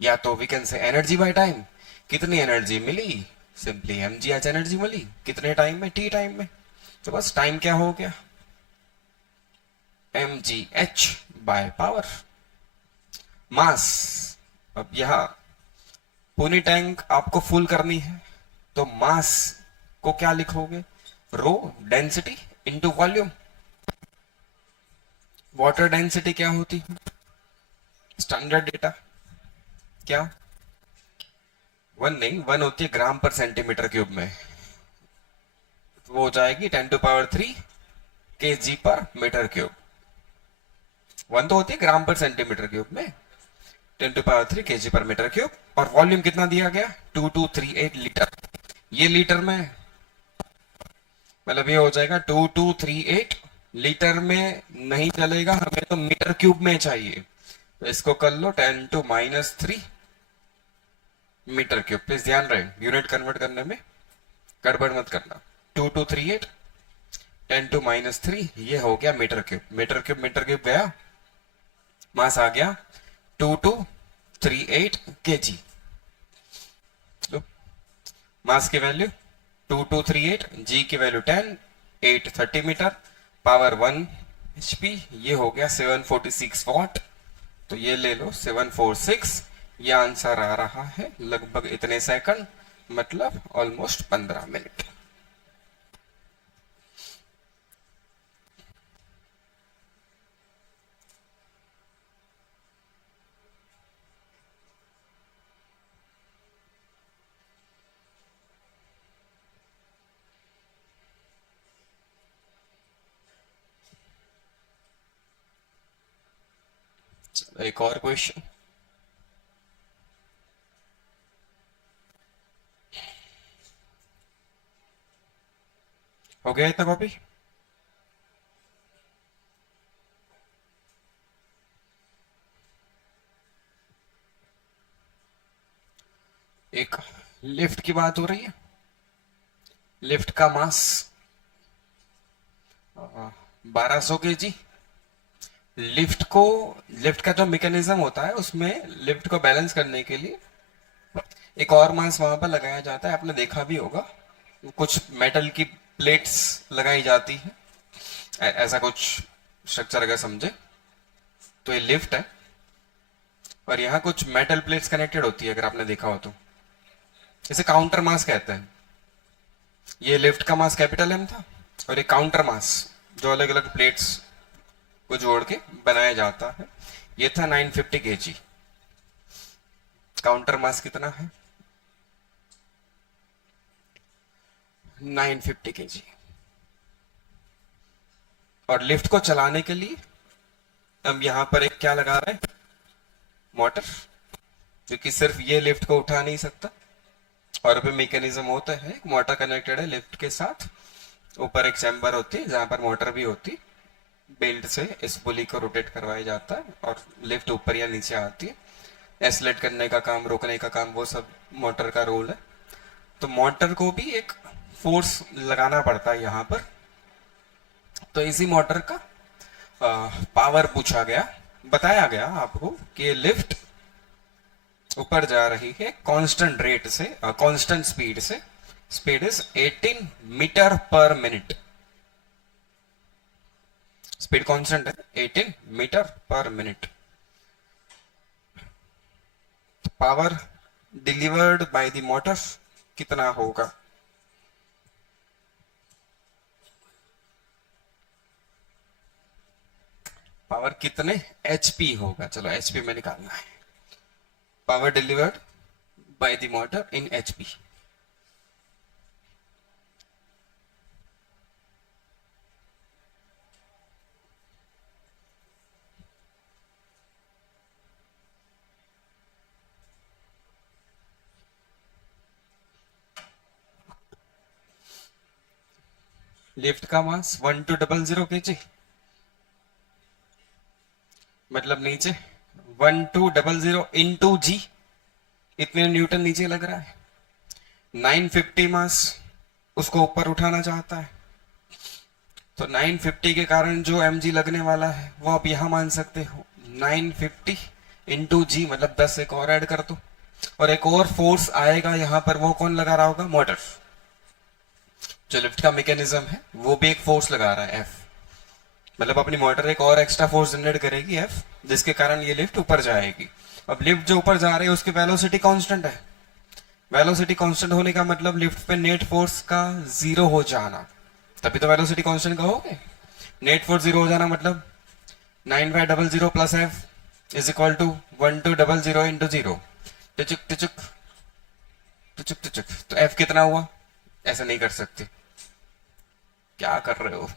या तो we can say energy by time. कितनी एनर्जी मिली? Simply M G H energy मिली। कितने टाइम में? टी टाइम में। तो बस टाइम क्या हो गया? M G H by power. Mass, अब यहां पूरी टैंक आपको फुल करनी है तो मास को क्या लिखोगे? Rho density into volume. Water density क्या होती है? स्टैंडर्ड डेटा क्या? वन नहीं, वन होती है ग्राम पर सेंटीमीटर क्यूब में। तो वो हो जाएगी 10⁻³ के जी पर मीटर क्यूब। वन तो होती है ग्राम पर सेंटीमीटर क्यूब में, 10⁻³ के जी पर मीटर क्यूब। और वॉल्यूम कितना दिया गया? 2238 लीटर। ये लीटर में, मतलब ये हो जाएगा 2238 लीटर में नहीं चलेगा, हमें तो मीटर क्यूब में चाहिए। तो इसको कर लो 10⁻³ मीटर क्यूब। प्लीज ध्यान रहे, यूनिट कन्वर्ट करने में गड़बड़ मत करना। 2238 10⁻³ ये हो गया मीटर क्यूब। मीटर क्यूब गया, मास आ गया 2238 केजी। मास की वैल्यू 2238, जी की वैल्यू 10, 8 30 मीटर, पावर 1 एचपी, ये हो गया 746 वॉट। तो ये ले लो 746। ये आंसर आ रहा है लगभग इतने सेकंड, मतलब ऑलमोस्ट 15 मिनट। एक और क्वेश्चन। हो गया इतना कॉपी? एक लिफ्ट की बात हो रही है। लिफ्ट का मास 1200 केजी। लिफ्ट का जो मैकेनिज्म होता है उसमें लिफ्ट को बैलेंस करने के लिए एक और मास वहां पर लगाया जाता है, आपने देखा भी होगा। कुछ मेटल की प्लेट्स लगाई जाती है, ऐसा कुछ स्ट्रक्चर अगर समझे तो ये लिफ्ट है। और यहाँ कुछ मेटल प्लेट्स कनेक्टेड होती है, अगर आपने देखा हो तो इसे काउंटर मास कहते हैं। ये लिफ्ट का मास कैपिटल एम था और ये काउंटर मास जो अलग अलग प्लेट्स को जोड़ के बनाया जाता है, ये था 950 केजी। काउंटर मास कितना है? 950 केजी। और लिफ्ट को चलाने के लिए हम यहां पर एक क्या लगा रहे हैं? मोटर, क्योंकि सिर्फ ये लिफ्ट को उठा नहीं सकता। और भी मैकेनिज्म होता है, एक मोटर कनेक्टेड है लिफ्ट के साथ, ऊपर एक चैम्बर होती है जहां पर मोटर भी होती, बेल्ट से इस पुली को रोटेट करवाया जाता है और लिफ्ट ऊपर या नीचे आती है। एस्लेट करने का काम, रोकने का काम, वो सब मोटर का रोल है। तो मोटर को भी एक फोर्स लगाना पड़ता है यहां पर। तो इसी मोटर का पावर पूछा गया, बताया गया आपको कि लिफ्ट ऊपर जा रही है कांस्टेंट रेट से, कांस्टेंट स्पीड से। Speed is 18 metre per minute. Speed constant है 18 metre per minute. Power delivered by the motor कितना होगा? पावर कितने एचपी होगा? चलो एचपी में निकालना है। Power delivered by the motor in HP. Lift का मास 1200 kg, मतलब नीचे 1200 इंटू जी, इतने न्यूटन नीचे लग रहा है। 950 मास उसको ऊपर उठाना चाहता है, तो 950 के कारण जो mg लगने वाला है वो आप यहां मान सकते हो। 950 इंटू जी मतलब 10 एक और ऐड कर दो, और एक और फोर्स आएगा यहां पर, वो कौन लगा रहा होगा? मोटर। जो लिफ्ट का मैकेनिज्म है वो भी एक फोर्स लगा रहा है, एफ। मतलब अपनी मोटर एक और एक्स्ट्रा फोर्स जनरेट करेगी, एफ, जिसके कारण ये लिफ्ट ऊपर जाएगी। अब लिफ्ट जो ऊपर जा रही है उसकी वेलोसिटी कांस्टेंट है। वेलोसिटी कांस्टेंट होने का मतलब लिफ्ट पे नेट फोर्स का जीरो हो जाना, तभी तो वेलोसिटी कांस्टेंट कहोगे। नेट फोर्स जीरो हो जाना मतलब 9500 plus F is equal to 1200 into zero. टिचुक टिचुक टिचुक टिचुक, तो एफ कितना हुआ? ऐसा नहीं कर सकते। क्या कर रहे हो?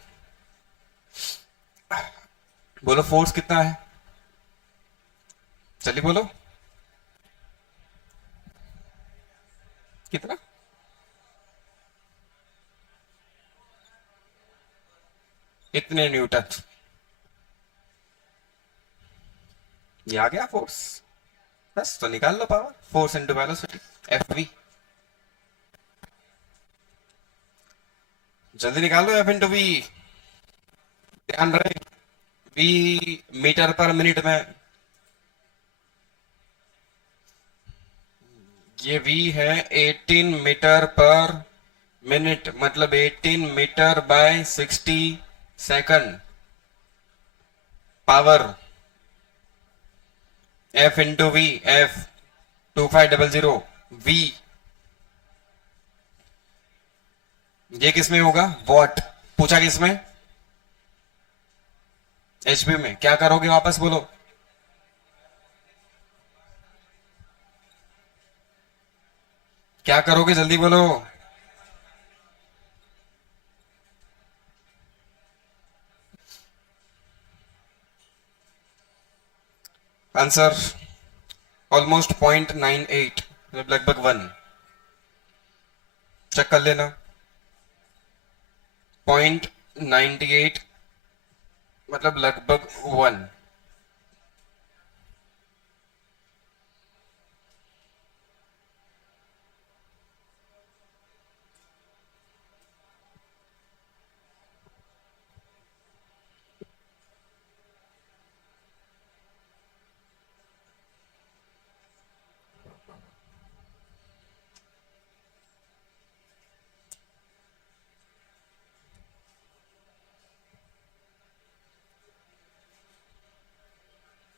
बोलो फोर्स कितना है? चलिए बोलो कितना? इतने न्यूटन। ये आ गया फोर्स, बस तो निकाल लो power. Force into velocity, F V. जल्दी निकाल लो, एफ इंटू वी। ध्यान रहे, वी मीटर पर मिनट में। ये वी है 18 मीटर पर मिनट, मतलब 18 metre by 60 second. Power F into V, F 2500 V. ये किसमें होगा? वॉट। पूछा किसमें? एचपी में। क्या करोगे वापस बोलो? क्या करोगे जल्दी बोलो? आंसर ऑलमोस्ट 0.98, लगभग 1। चेक कर लेना। 0.98 मतलब लगभग 1।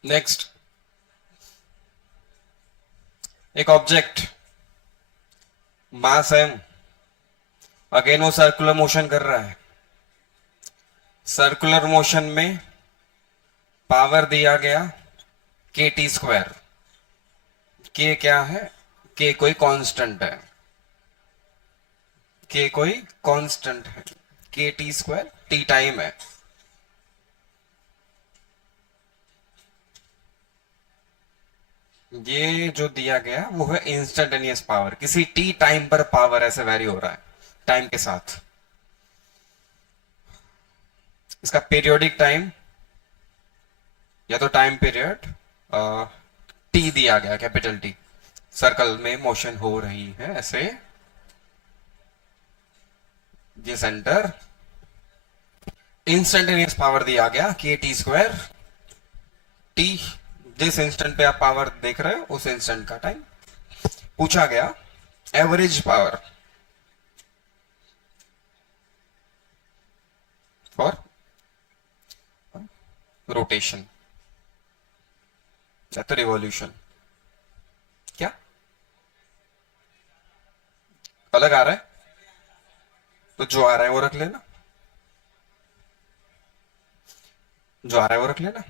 नेक्स्ट, एक ऑब्जेक्ट मास एम, अगेन वो सर्कुलर मोशन कर रहा है। सर्कुलर मोशन में पावर दिया गया के टी स्क्वायर। के क्या है? के कोई कांस्टेंट है, के कोई कांस्टेंट है। K T square T time है। ये जो दिया गया वो है इंस्टेंटेनियस पावर। किसी टी टाइम पर पावर ऐसे वेरी हो रहा है टाइम के साथ। इसका पीरियोडिक टाइम या तो टाइम पीरियड टी दिया गया, कैपिटल टी। सर्कल में मोशन हो रही है ऐसे, ये सेंटर, इंस्टेंटेनियस पावर दिया गया के टी स्क्वायर टी, जिस इंस्टेंट पे आप पावर देख रहे हो उस इंस्टेंट का टाइम। पूछा गया एवरेज पावर फॉर रोटेशन या तो रिवॉल्यूशन। क्या अलग आ रहा है? तो जो आ रहा है वो रख लेना, जो आ रहा है वो रख लेना।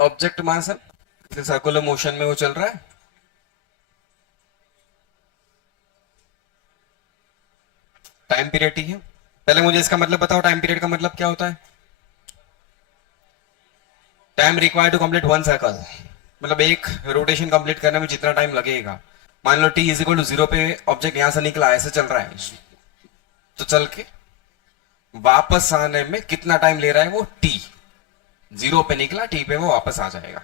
ऑब्जेक्ट मास है, सर्कुलर मोशन में वो चल रहा है। टाइम पीरियड टी है। पहले मुझे इसका मतलब बताओ, टाइम पीरियड का मतलब क्या होता है? Time required to complete one circle, मतलब एक रोटेशन कंप्लीट करने में जितना टाइम लगेगा। मान लो टी इज इक्वल टू 0 पे ऑब्जेक्ट यहां से निकला, ऐसे चल रहा है, तो चल के वापस आने में कितना टाइम ले रहा है वो टी। 0 पे निकला, टी पे वो वापस आ जाएगा।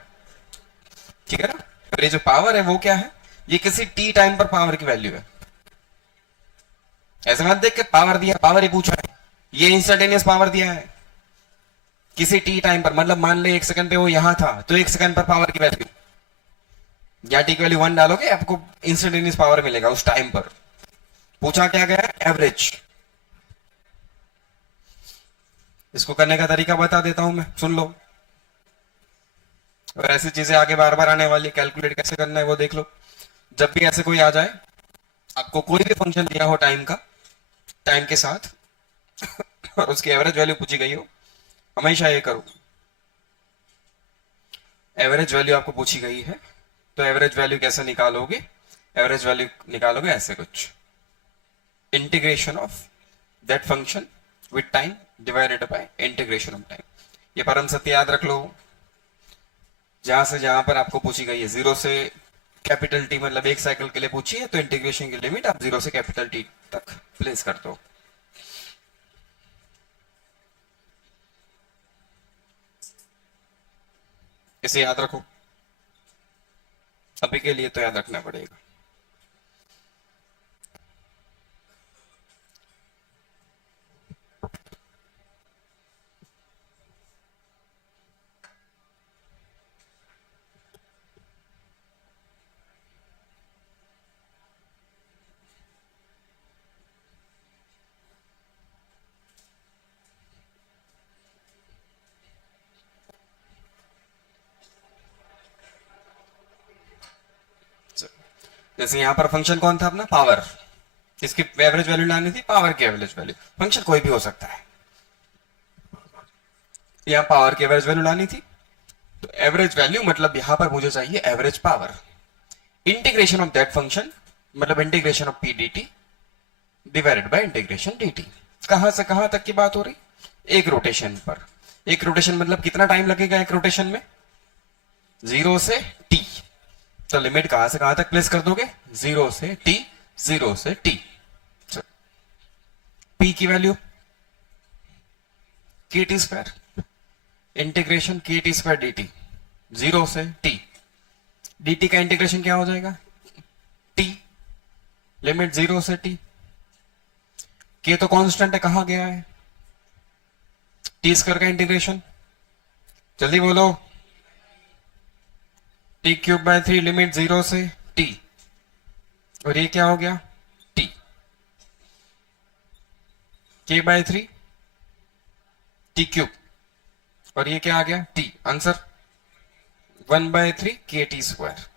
ठीक है ना? तो ये जो पावर है वो क्या है? ये किसी टी टाइम पर पावर की वैल्यू है। ऐसे मत देख के पावर दिया, पावर ही पूछा है, ये इंस्टेंटेनियस पावर दिया है किसी टी टाइम पर। मतलब मान ले 1 सेकंड पे वो यहां था, तो 1 सेकंड पर पावर की वैल्यू, या टी की वैल्यू 1 डालोगे आपको इंस्टेंटेनियस पावर मिलेगा उस टाइम पर। पूछा क्या गया? एवरेज। इसको करने का तरीका बता देता हूं मैं, सुन लो। और ऐसी चीजें आगे बार बार आने वाली, कैलकुलेट कैसे करना है वो देख लो। जब भी ऐसे कोई आ जाए, आपको कोई भी फंक्शन दिया हो टाइम का, टाइम के साथ और उसकी एवरेज वैल्यू पूछी गई हो, हमेशा ये करो। एवरेज वैल्यू आपको पूछी गई है, तो एवरेज वैल्यू कैसे निकालोगे? एवरेज वैल्यू निकालोगे ऐसे कुछ, integration of that function with time divided by integration of time. ये परम सत्य याद रख लो। जहां से जहां पर आपको पूछी गई है 0 से कैपिटल टी, मतलब 1 साइकिल के लिए पूछी है, तो इंटीग्रेशन की लिमिट आप 0 से कैपिटल टी तक प्लेस कर दो। इसे याद रखो, अभी के लिए तो याद रखना पड़ेगा। जैसे यहां पर फंक्शन कौन था अपना? पावर। इसकी एवरेज वैल्यू लानी थी, पावर की एवरेज वैल्यू। फंक्शन कोई भी हो सकता है, यहां पावर की एवरेज वैल्यू लानी थी, तो एवरेज वैल्यू मतलब यहां पर मुझे चाहिए average power. Integration of that function मतलब integration of P D T divided by integration D T. कहां से कहां तक की बात हो रही? एक रोटेशन पर। एक रोटेशन मतलब कितना टाइम लगेगा एक रोटेशन में? 0 से टी। तो लिमिट कहां से कहां तक प्लेस कर दोगे? 0 से टी, 0 से टी। पी की वैल्यू के टी स्क्वायर, इंटीग्रेशन के टी स्क्वायर डी टी, 0 से टी। डी टी का इंटीग्रेशन क्या हो जाएगा? टी, लिमिट 0 से टी। के तो कांस्टेंट है, कहां गया है? टी स्क्वायर का इंटीग्रेशन, जल्दी बोलो। टी क्यूब बाय 3, लिमिट 0 से टी, और ये क्या हो गया? टी। के बाय 3 टी क्यूब, और ये क्या आ गया? टी। आंसर 1/3 के टी स्क्वायर।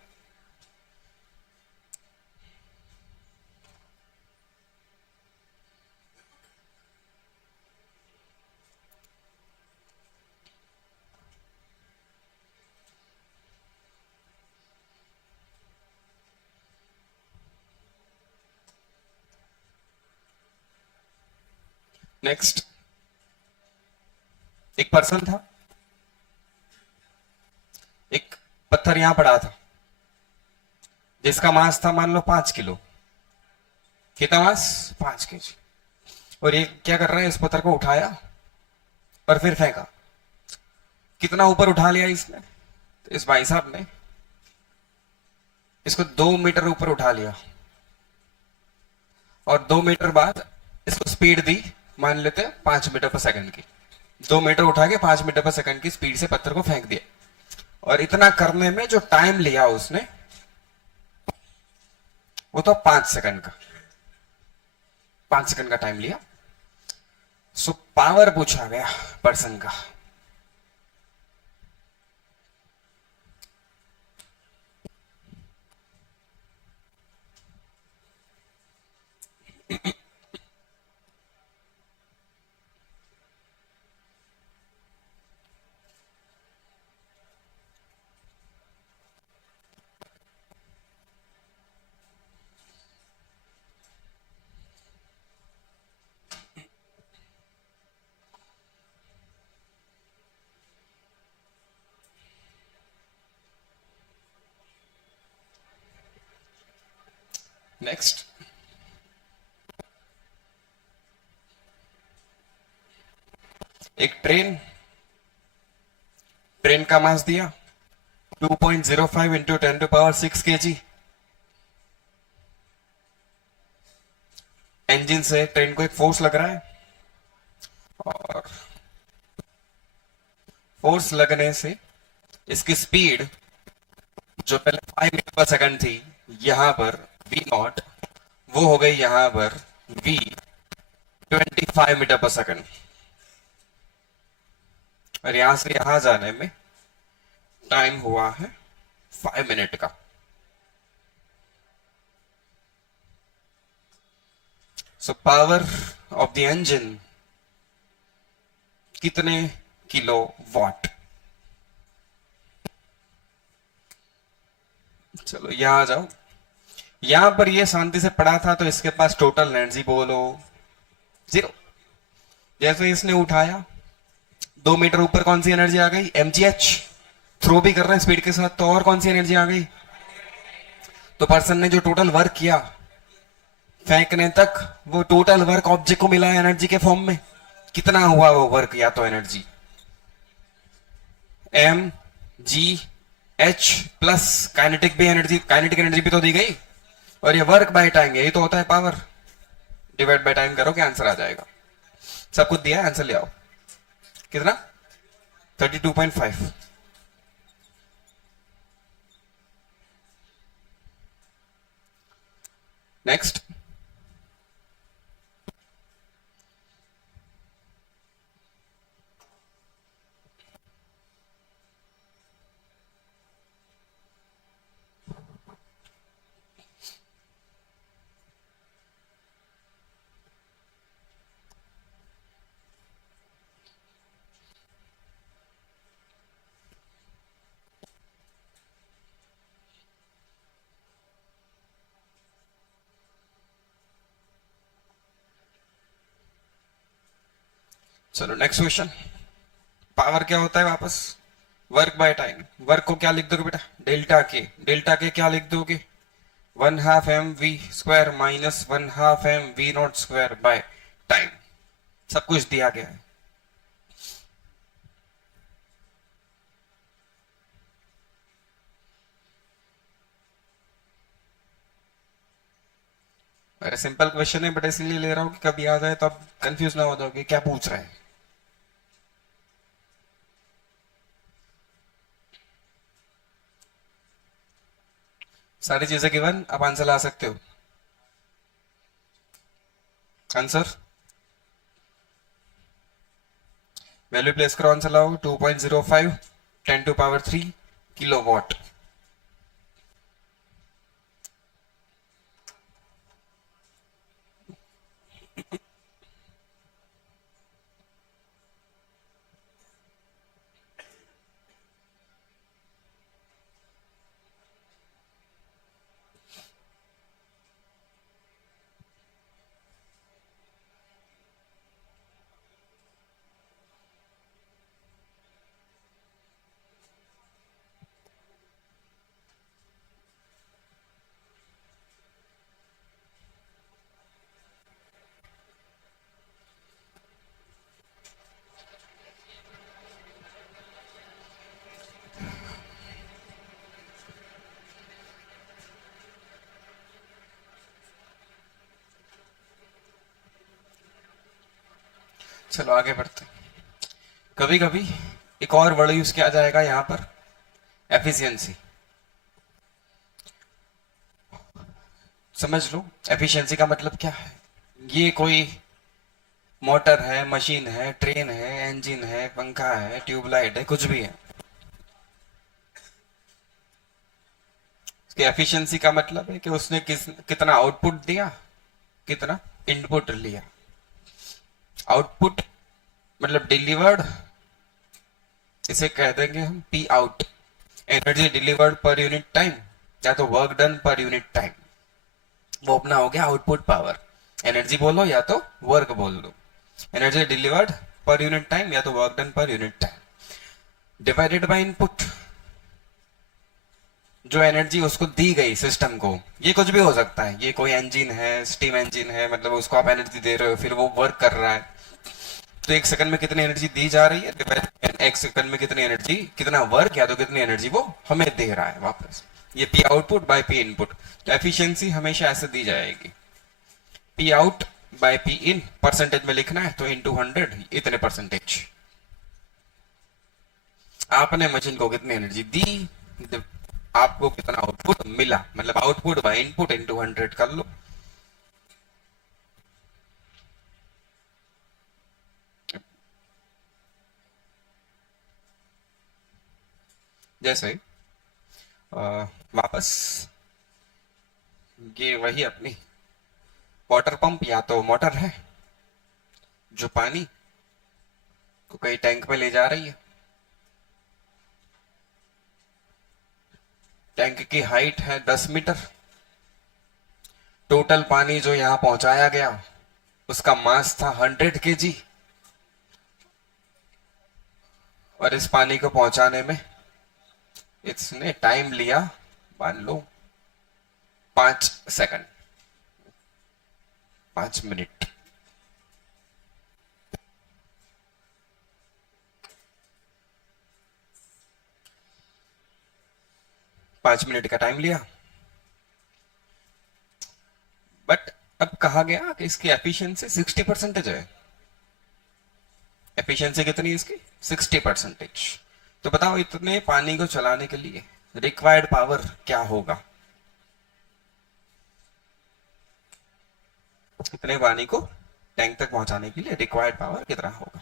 नेक्स्ट, एक पर्सन था, एक पत्थर यहां पड़ा था जिसका मास था मान लो 5 किलो। कितना मास? 5 kg। और ये क्या कर रहा है? इस पत्थर को उठाया और फिर फेंका। कितना ऊपर उठा लिया इसने? तो इस भाई साहब ने इसको 2 मीटर ऊपर उठा लिया और 2 मीटर बाद इसको स्पीड दी, मान लेते हैं 5 मीटर पर सेकंड की। 2 मीटर उठा के 5 मीटर पर सेकंड की स्पीड से पत्थर को फेंक दिया, और इतना करने में जो टाइम लिया उसने वो तो 5 सेकंड का, 5 सेकंड का टाइम लिया। सो पावर पूछा गया पर्सन का। नेक्स्ट, एक ट्रेन, ट्रेन का मास दिया 2.05 इंटू 10⁶ kg। इंजन से ट्रेन को एक फोर्स लग रहा है, और फोर्स लगने से इसकी स्पीड जो पहले 5 मीटर पर सेकंड थी यहां पर v0, वो हो गई यहां पर v 25 मीटर पर सेकंड, और यहां से यहां जाने में टाइम हुआ है 5 मिनट का। So power of the engine कितने किलो वाट? चलो यहां आ जाओ। यहां पर ये शांति से पड़ा था तो इसके पास टोटल एनर्जी बोलो 0। जैसे इसने उठाया 2 मीटर ऊपर, कौन सी एनर्जी आ गई? mgh। थ्रो भी कर रहे हैं स्पीड के साथ, तो और कौन सी एनर्जी आ गई? तो पर्सन ने जो टोटल वर्क किया फेंकने तक, वो टोटल वर्क ऑब्जेक्ट को मिला है एनर्जी के फॉर्म में। कितना हुआ वो वर्क या तो energy? M G H plus kinetic भी एनर्जी, काइनेटिक एनर्जी भी तो दी गई, और ये वर्क बाय टाइम, यही तो होता है पावर। डिवाइड बाय टाइम करोगे आंसर आ जाएगा। सब कुछ दिया है, आंसर ले आओ। कितना? 32.5। नेक्स्ट, चलो नेक्स्ट क्वेश्चन। पावर क्या होता है वापस? Work by time. वर्क को क्या लिख दोगे बेटा? डेल्टा के। डेल्टा के क्या लिख दोगे? 1/2 mv² minus 1/2 mv0² by time. सब कुछ दिया गया है। अरे सिंपल क्वेश्चन है, बट इसलिए ले रहा हूं कि कभी आ जाए तो आप कंफ्यूज ना हो जाओगे क्या पूछ रहे हैं। सारी चीजें गिवन, आप आंसर ला सकते हो। आंसर वैल्यू प्लेस करो, आंसर लाओ। 2.05 10⁻³ किलोवाट। चलो आगे बढ़ते हैं। कभी कभी एक और वर्ड यूज किया जाएगा यहाँ पर, एफिशिएंसी। समझ लो एफिशिएंसी का मतलब क्या है। ये कोई मोटर है, मशीन है, ट्रेन है, इंजन है, पंखा है, ट्यूबलाइट है, कुछ भी है, उसकी एफिशिएंसी का मतलब है कि उसने कितना आउटपुट दिया, कितना इनपुट लिया। आउटपुट मतलब डिलीवर्ड, इसे कह देंगे हम P out. Energy delivered per unit time या तो work done per unit time, वो अपना हो गया आउटपुट पावर। एनर्जी बोलो या तो वर्क बोल लो। Energy delivered per unit time या तो work done per unit time divided by input. जो एनर्जी उसको दी गई सिस्टम को, ये कुछ भी हो सकता है, ये कोई इंजन है, स्टीम इंजन है, मतलब उसको आप एनर्जी दे रहे हो, फिर वो वर्क कर रहा है, तो एक सेकंड में कितनी एनर्जी दी जा रही है, एक सेकंड में कितनी एनर्जी, कितना वर्क या तो कितनी एनर्जी वो हमें दे रहा है वापस। ये P output by P input. तो एफिशिएंसी हमेशा ऐसे दी जाएगी, P out by P in, percentage में लिखना है तो इनटू 100 इतने परसेंटेज। आपने मशीन को कितनी एनर्जी दी, आपको कितना आउटपुट मिला, मतलब आउटपुट बाय इनपुट इनटू 100 कर लो। जैसे वापस ये वही अपनी वाटर पंप या तो मोटर है जो पानी को कई टैंक में ले जा रही है। टैंक की हाइट है 10 मीटर। टोटल पानी जो यहां पहुंचाया गया उसका मास था 100 kg, और इस पानी को पहुंचाने में इसने टाइम लिया मान लो 5 सेकंड, 5 मिनट। पांच मिनट का टाइम लिया, बट अब कहा गया कि इसकी एफिशिएंसी 60% है। एफिशिएंसी कितनी है इसकी, 60%। तो बताओ इतने पानी को चलाने के लिए रिक्वायर्ड पावर क्या होगा। इतने पानी को टैंक तक पहुंचाने के लिए रिक्वायर्ड पावर कितना होगा।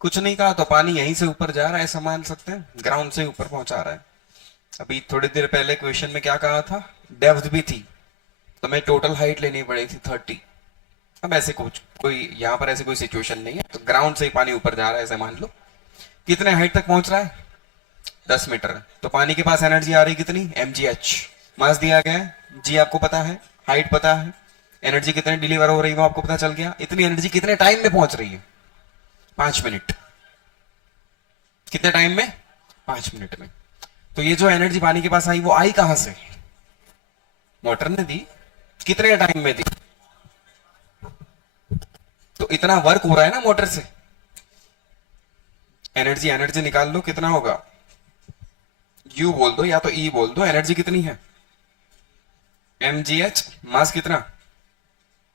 कुछ नहीं कहा तो पानी यहीं से ऊपर जा रहा है, ऐसा मान सकते हैं, ग्राउंड से ऊपर पहुंचा रहा है। अभी थोड़ी देर पहले क्वेश्चन में क्या कहा था, डेप्थ भी थी, तो मैं टोटल हाइट लेनी पड़ी थी 30। अब ऐसे कुछ कोई यहाँ पर ऐसी कोई सिचुएशन नहीं है, तो ग्राउंड से ही पानी ऊपर जा रहा है ऐसे मान लो। कितने हाइट तक पहुंच रहा है, 10 मीटर। तो पानी के पास एनर्जी आ रही कितनी, mgh। मास दिया गया है, जी आपको पता है, हाइट पता है, एनर्जी कितनी डिलीवर हो रही है वो आपको पता चल गया। इतनी एनर्जी कितने टाइम में पहुंच रही है, 5 मिनट। कितने टाइम में, 5 मिनट में। तो ये जो एनर्जी पानी के पास आई वो आई कहां से, मोटर ने दी। कितने टाइम में दी, तो इतना वर्क हो रहा है ना मोटर से। एनर्जी एनर्जी निकाल लो कितना होगा, यू बोल दो या तो ई बोल दो, एनर्जी कितनी है, mgh। मास कितना,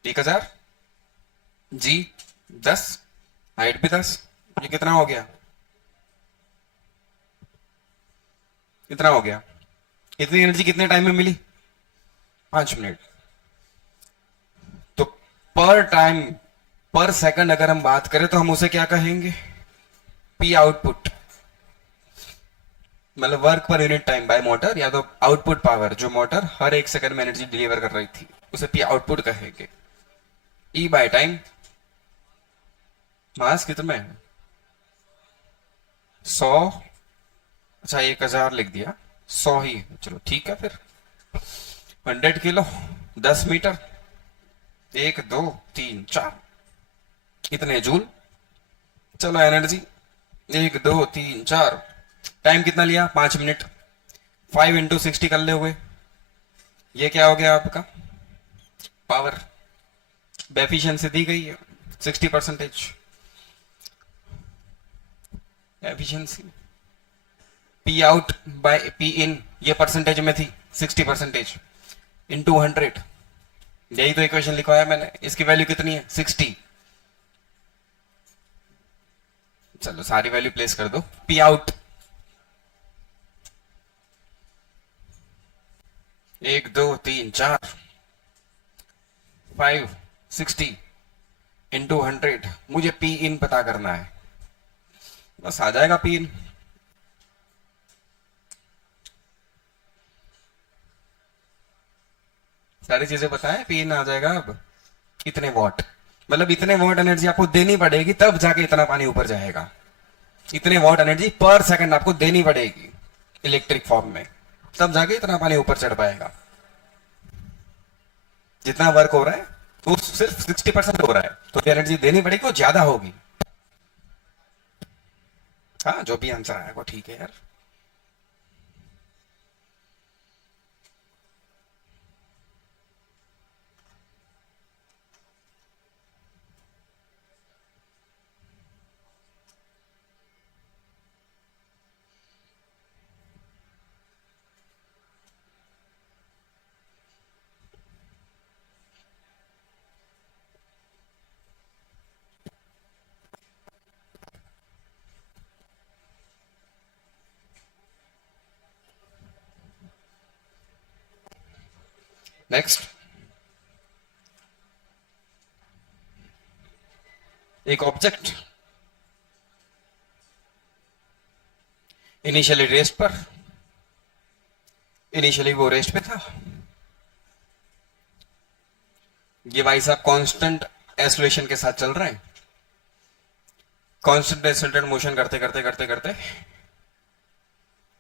1000, जी 10, हाइट भी 10। ये कितना हो गया, कितना हो गया, इतनी एनर्जी कितने टाइम में मिली, 5 मिनट। तो पर टाइम, पर सेकंड अगर हम बात करें तो हम उसे क्या कहेंगे, पी आउटपुट, मतलब work per unit time by motor, या तो आउटपुट पावर जो मोटर हर एक सेकंड में एनर्जी डिलीवर कर रही थी उसे पी आउटपुट कहेंगे। ई बाय टाइम, मास कितना है 100, अच्छा 1000 लिख दिया, 100 ही है, चलो ठीक है फिर। 100 किलो, 10 मीटर, 1 2 3 4 इतने जूल। चलो एनर्जी 1 2 3 4, टाइम कितना लिया, 5 मिनट। 5 × 60 कर ले हुए, ये क्या हो गया आपका पावर। एफिशिएंसी दी गई है 60%। Efficiency P out by P in, ये परसेंटेज में थी 60% इंटू 100, यही तो इक्वेशन लिखवाया मैंने। इसकी वैल्यू कितनी है? 60। चलो सारी वैल्यू प्लेस कर दो। P out 1 2 3 4 5 60 into 100। मुझे पी इन पता करना है, बस आ जाएगा पी इन। सारी चीजें पता है, पी इन आ जाएगा। अब इतने वॉट, मतलब इतने वॉट एनर्जी आपको देनी पड़ेगी, तब जाके इतना पानी ऊपर जाएगा। इतने वॉट एनर्जी पर सेकंड आपको देनी पड़ेगी इलेक्ट्रिक फॉर्म में, तब जाके इतना पानी ऊपर चढ़ पाएगा। जितना वर्क हो रहा है वो सिर्फ 60% हो रहा है, तो एनर्जी देनी पड़ेगी वो ज्यादा होगी। हाँ, जो भी आंसर आएगा वो ठीक है यार। नेक्स्ट, एक ऑब्जेक्ट इनिशियली रेस्ट पर, इनिशियली वो रेस्ट पे था। ये भाई साहब कांस्टेंट एक्सेलरेशन के साथ चल रहे हैं। कांस्टेंट एक्सेलरेटेड मोशन करते करते करते करते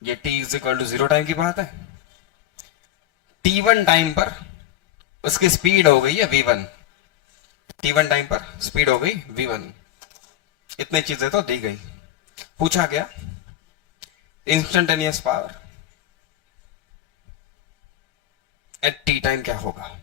ये t is equal to 0 time की बात है। t1 टाइम पर उसकी स्पीड हो गई है v1। t1 टाइम पर स्पीड हो गई v1। इतनी चीजें तो दी गई। पूछा गया instantaneous power at t time क्या होगा।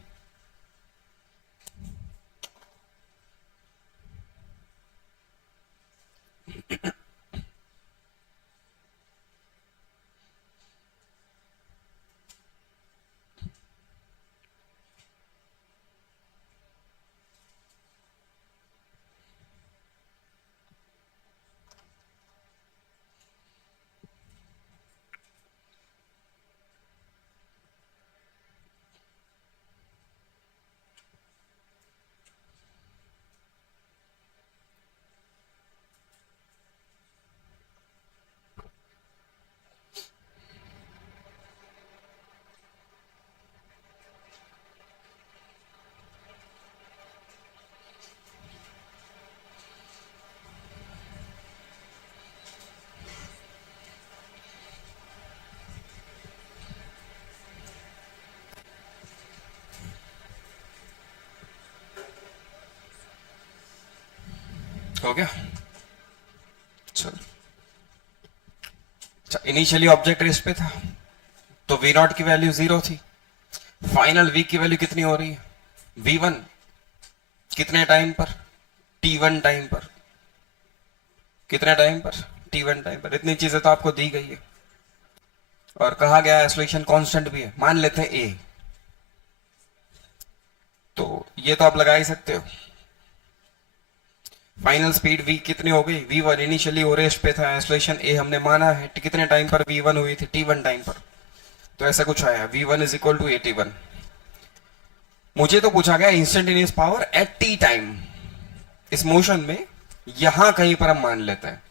हो गया। चलो, इनिशियली ऑब्जेक्ट रेस्ट पे था तो वी नॉट की वैल्यू 0 थी। फाइनल वी की वैल्यू कितनी हो रही है? v1 कितने टाइम पर? t1 टाइम पर। कितने टाइम पर? t1 टाइम पर। इतनी चीजें तो आपको दी गई है और कहा गया एक्सेलरेशन कांस्टेंट भी है। मान लेते हैं a, तो ये तो आप लगा ही सकते हो। फाइनल स्पीड v कितनी हो गई? v1 इनिशियली वो रेस्ट पे था, एक्सेलरेशन a हमने माना है। कितने टाइम पर v1 हुई थी? t1 टाइम पर। तो ऐसा कुछ आया v1 इज इक्वल टू 81। मुझे तो पूछा गया instantaneous power at t time. इस मोशन में यहां कहीं पर हम मान लेते हैं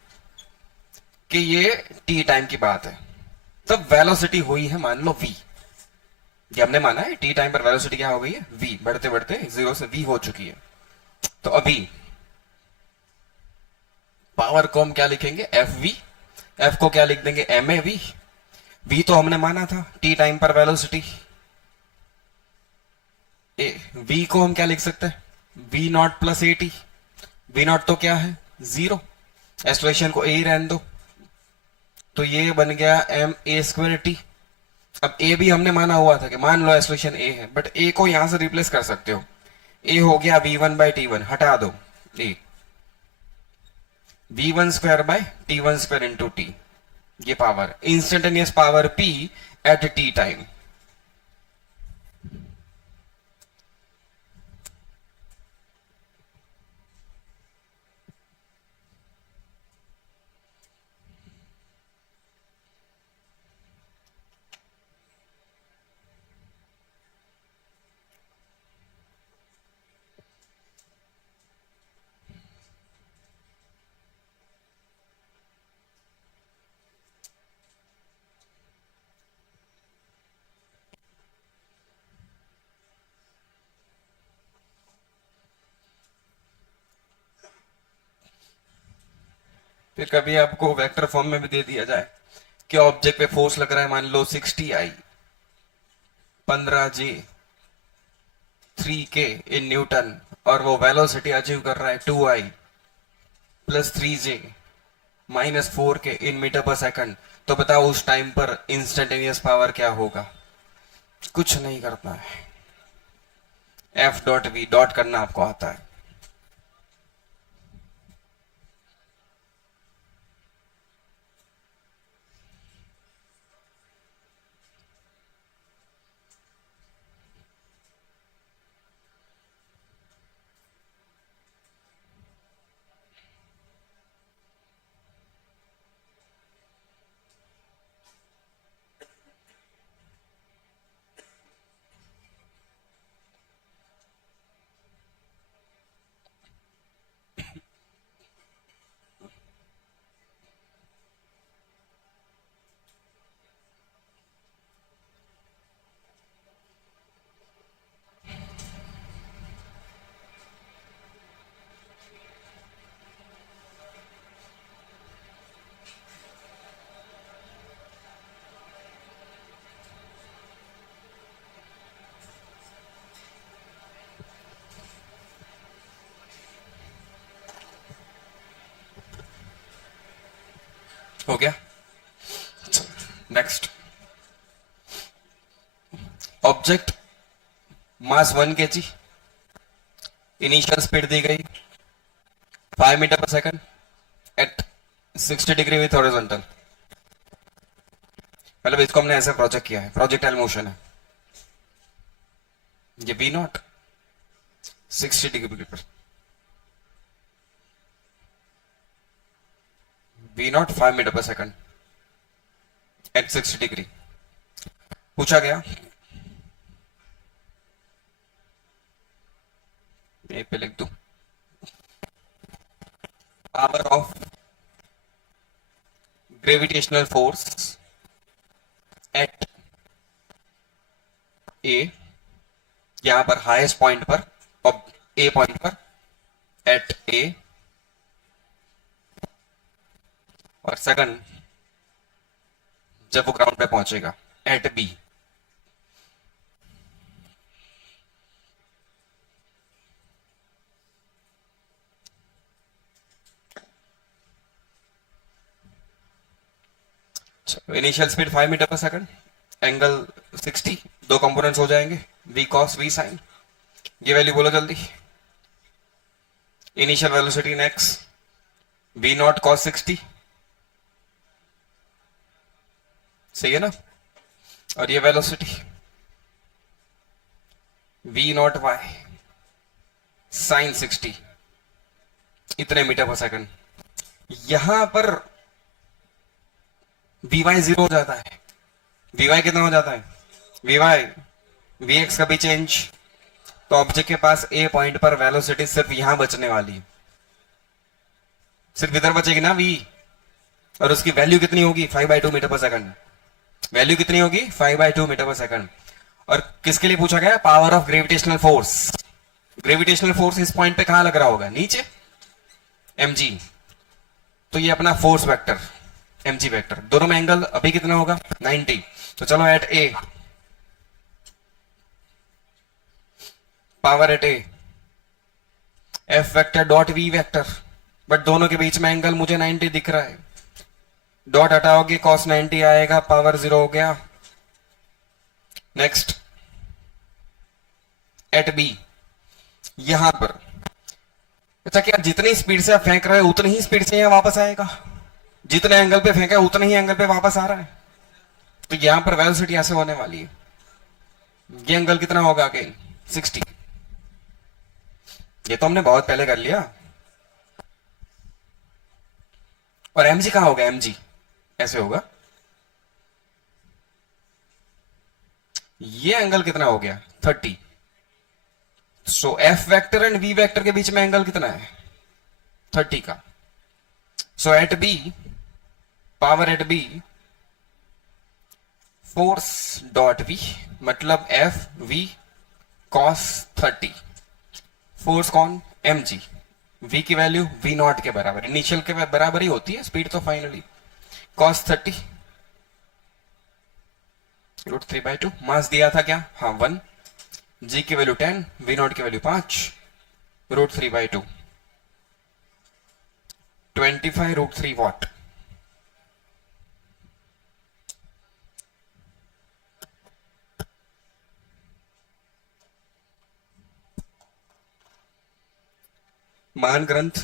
कि ये t टाइम की बात है, तब वेलोसिटी हुई है मान लो v। ये हमने माना है t टाइम पर वेलोसिटी क्या हो गई है? v। बढ़ते बढ़ते 0 से v हो चुकी है। तो अभी पावर को हम क्या लिखेंगे? F V. एफ को क्या लिख देंगे? M A V. वी तो हमने माना था टी टाइम पर वेलोसिटी। वी को हम क्या लिख सकते हैं? V not plus A T. V not तो क्या है? 0। एक्सेलरेशन को ए ही रहने दो, तो ये बन गया एम ए स्क्वायर टी। अब ए भी हमने माना हुआ था कि मान लो एक्सेलरेशन ए है, बट ए को यहां से रिप्लेस कर सकते हो। ए हो गया v1 बाई टी1, हटा दो A. v1 square by t1 square into T. ये power instantaneous power p at t time. फिर कभी आपको वेक्टर फॉर्म में भी दे दिया जाए कि ऑब्जेक्ट पे फोर्स लग रहा है, मान लो 60 I 15J 3K in newton, और वो वेलोसिटी अचीव कर रहा है 2I plus 3J minus 4K in metre per second, तो बताओ उस टाइम पर इंस्टेंटेनियस पावर क्या होगा? कुछ नहीं करता है। F डॉट V डॉट करना आपको आता है। हो गया? Next, object mass 1 kg, initial speed दी गई 5 metre per second at 60 degree with horizontal. मतलब इसको हमने ऐसे प्रोजेक्ट किया है, प्रोजेक्टाइल मोशन है। ये बी नॉट 60 डिग्री पर, B naught 5 metre per second at 60 degree. पूछा गया ये पे लिख दू, power of gravitational force at A, यहां पर हाईएस्ट पॉइंट पर, और ए पॉइंट पर एट ए, और सेकंड जब वो ग्राउंड पे पहुंचेगा at B. Initial speed 5 metre per second, angle 60, दो कंपोनेंट्स हो जाएंगे v cos v sin। ये वैल्यू बोलो जल्दी। Initial velocity next v not cos 60, सही है ना? और ये velocity v not y sin 60, इतने मीटर पर सेकंड। यहां पर वी वाई जीरो हो जाता है। वी वाई कितना हो जाता है? वी वाई वी एक्स का भी चेंज, तो ऑब्जेक्ट के पास ए पॉइंट पर वेलोसिटी सिर्फ यहां बचने वाली है, सिर्फ इधर बचेगी ना वी, और उसकी वैल्यू कितनी होगी? 5/2 मीटर पर सेकंड। वैल्यू कितनी होगी? 5/2 मीटर पर सेकंड। और किसके लिए पूछा गया? Power of gravitational force. Gravitational force इस पॉइंट पे कहां लग रहा होगा? नीचे, mg। तो ये अपना फोर्स वेक्टर mg वेक्टर, दोनों में एंगल अभी कितना होगा? 90। तो चलो at A, power at A F vector dot V vector, but दोनों के बीच में एंगल मुझे 90 दिख रहा है। डॉट हटाओगे cos 90 आएगा, पावर 0 हो गया। नेक्स्ट एट बी, यहां पर अच्छा क्या जितनी स्पीड से आप फेंक रहे हो उतनी ही स्पीड से यहां वापस आएगा? जितने एंगल पे फेंका है उतने ही एंगल पे वापस आ रहा है। तो यहां पर वेलोसिटी ऐसे होने वाली है। ये एंगल कितना होगा? अगेन 60। ये तो हमने बहुत पहले कर लिया। और एमजी कहां होगा? एमजी ऐसे होगा। ये एंगल कितना हो गया? 30। So F vector and V vector के बीच में एंगल कितना है? 30 का। So at B, power at B, force dot V, मतलब एफ वी कॉस 30। फोर्स कौन? M G. v की वैल्यू v नॉट के बराबर, इनिशियल के बराबर ही होती है स्पीड तो फाइनली। cos 30 √3/2। मास दिया था क्या, हाँ 1। g की वैल्यू 10, v नॉट की वैल्यू 5, √3/2 25 √3 वॉट। मान ग्रंथ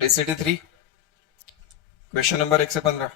DCT 3 क्वेश्चन नंबर 1 से 15।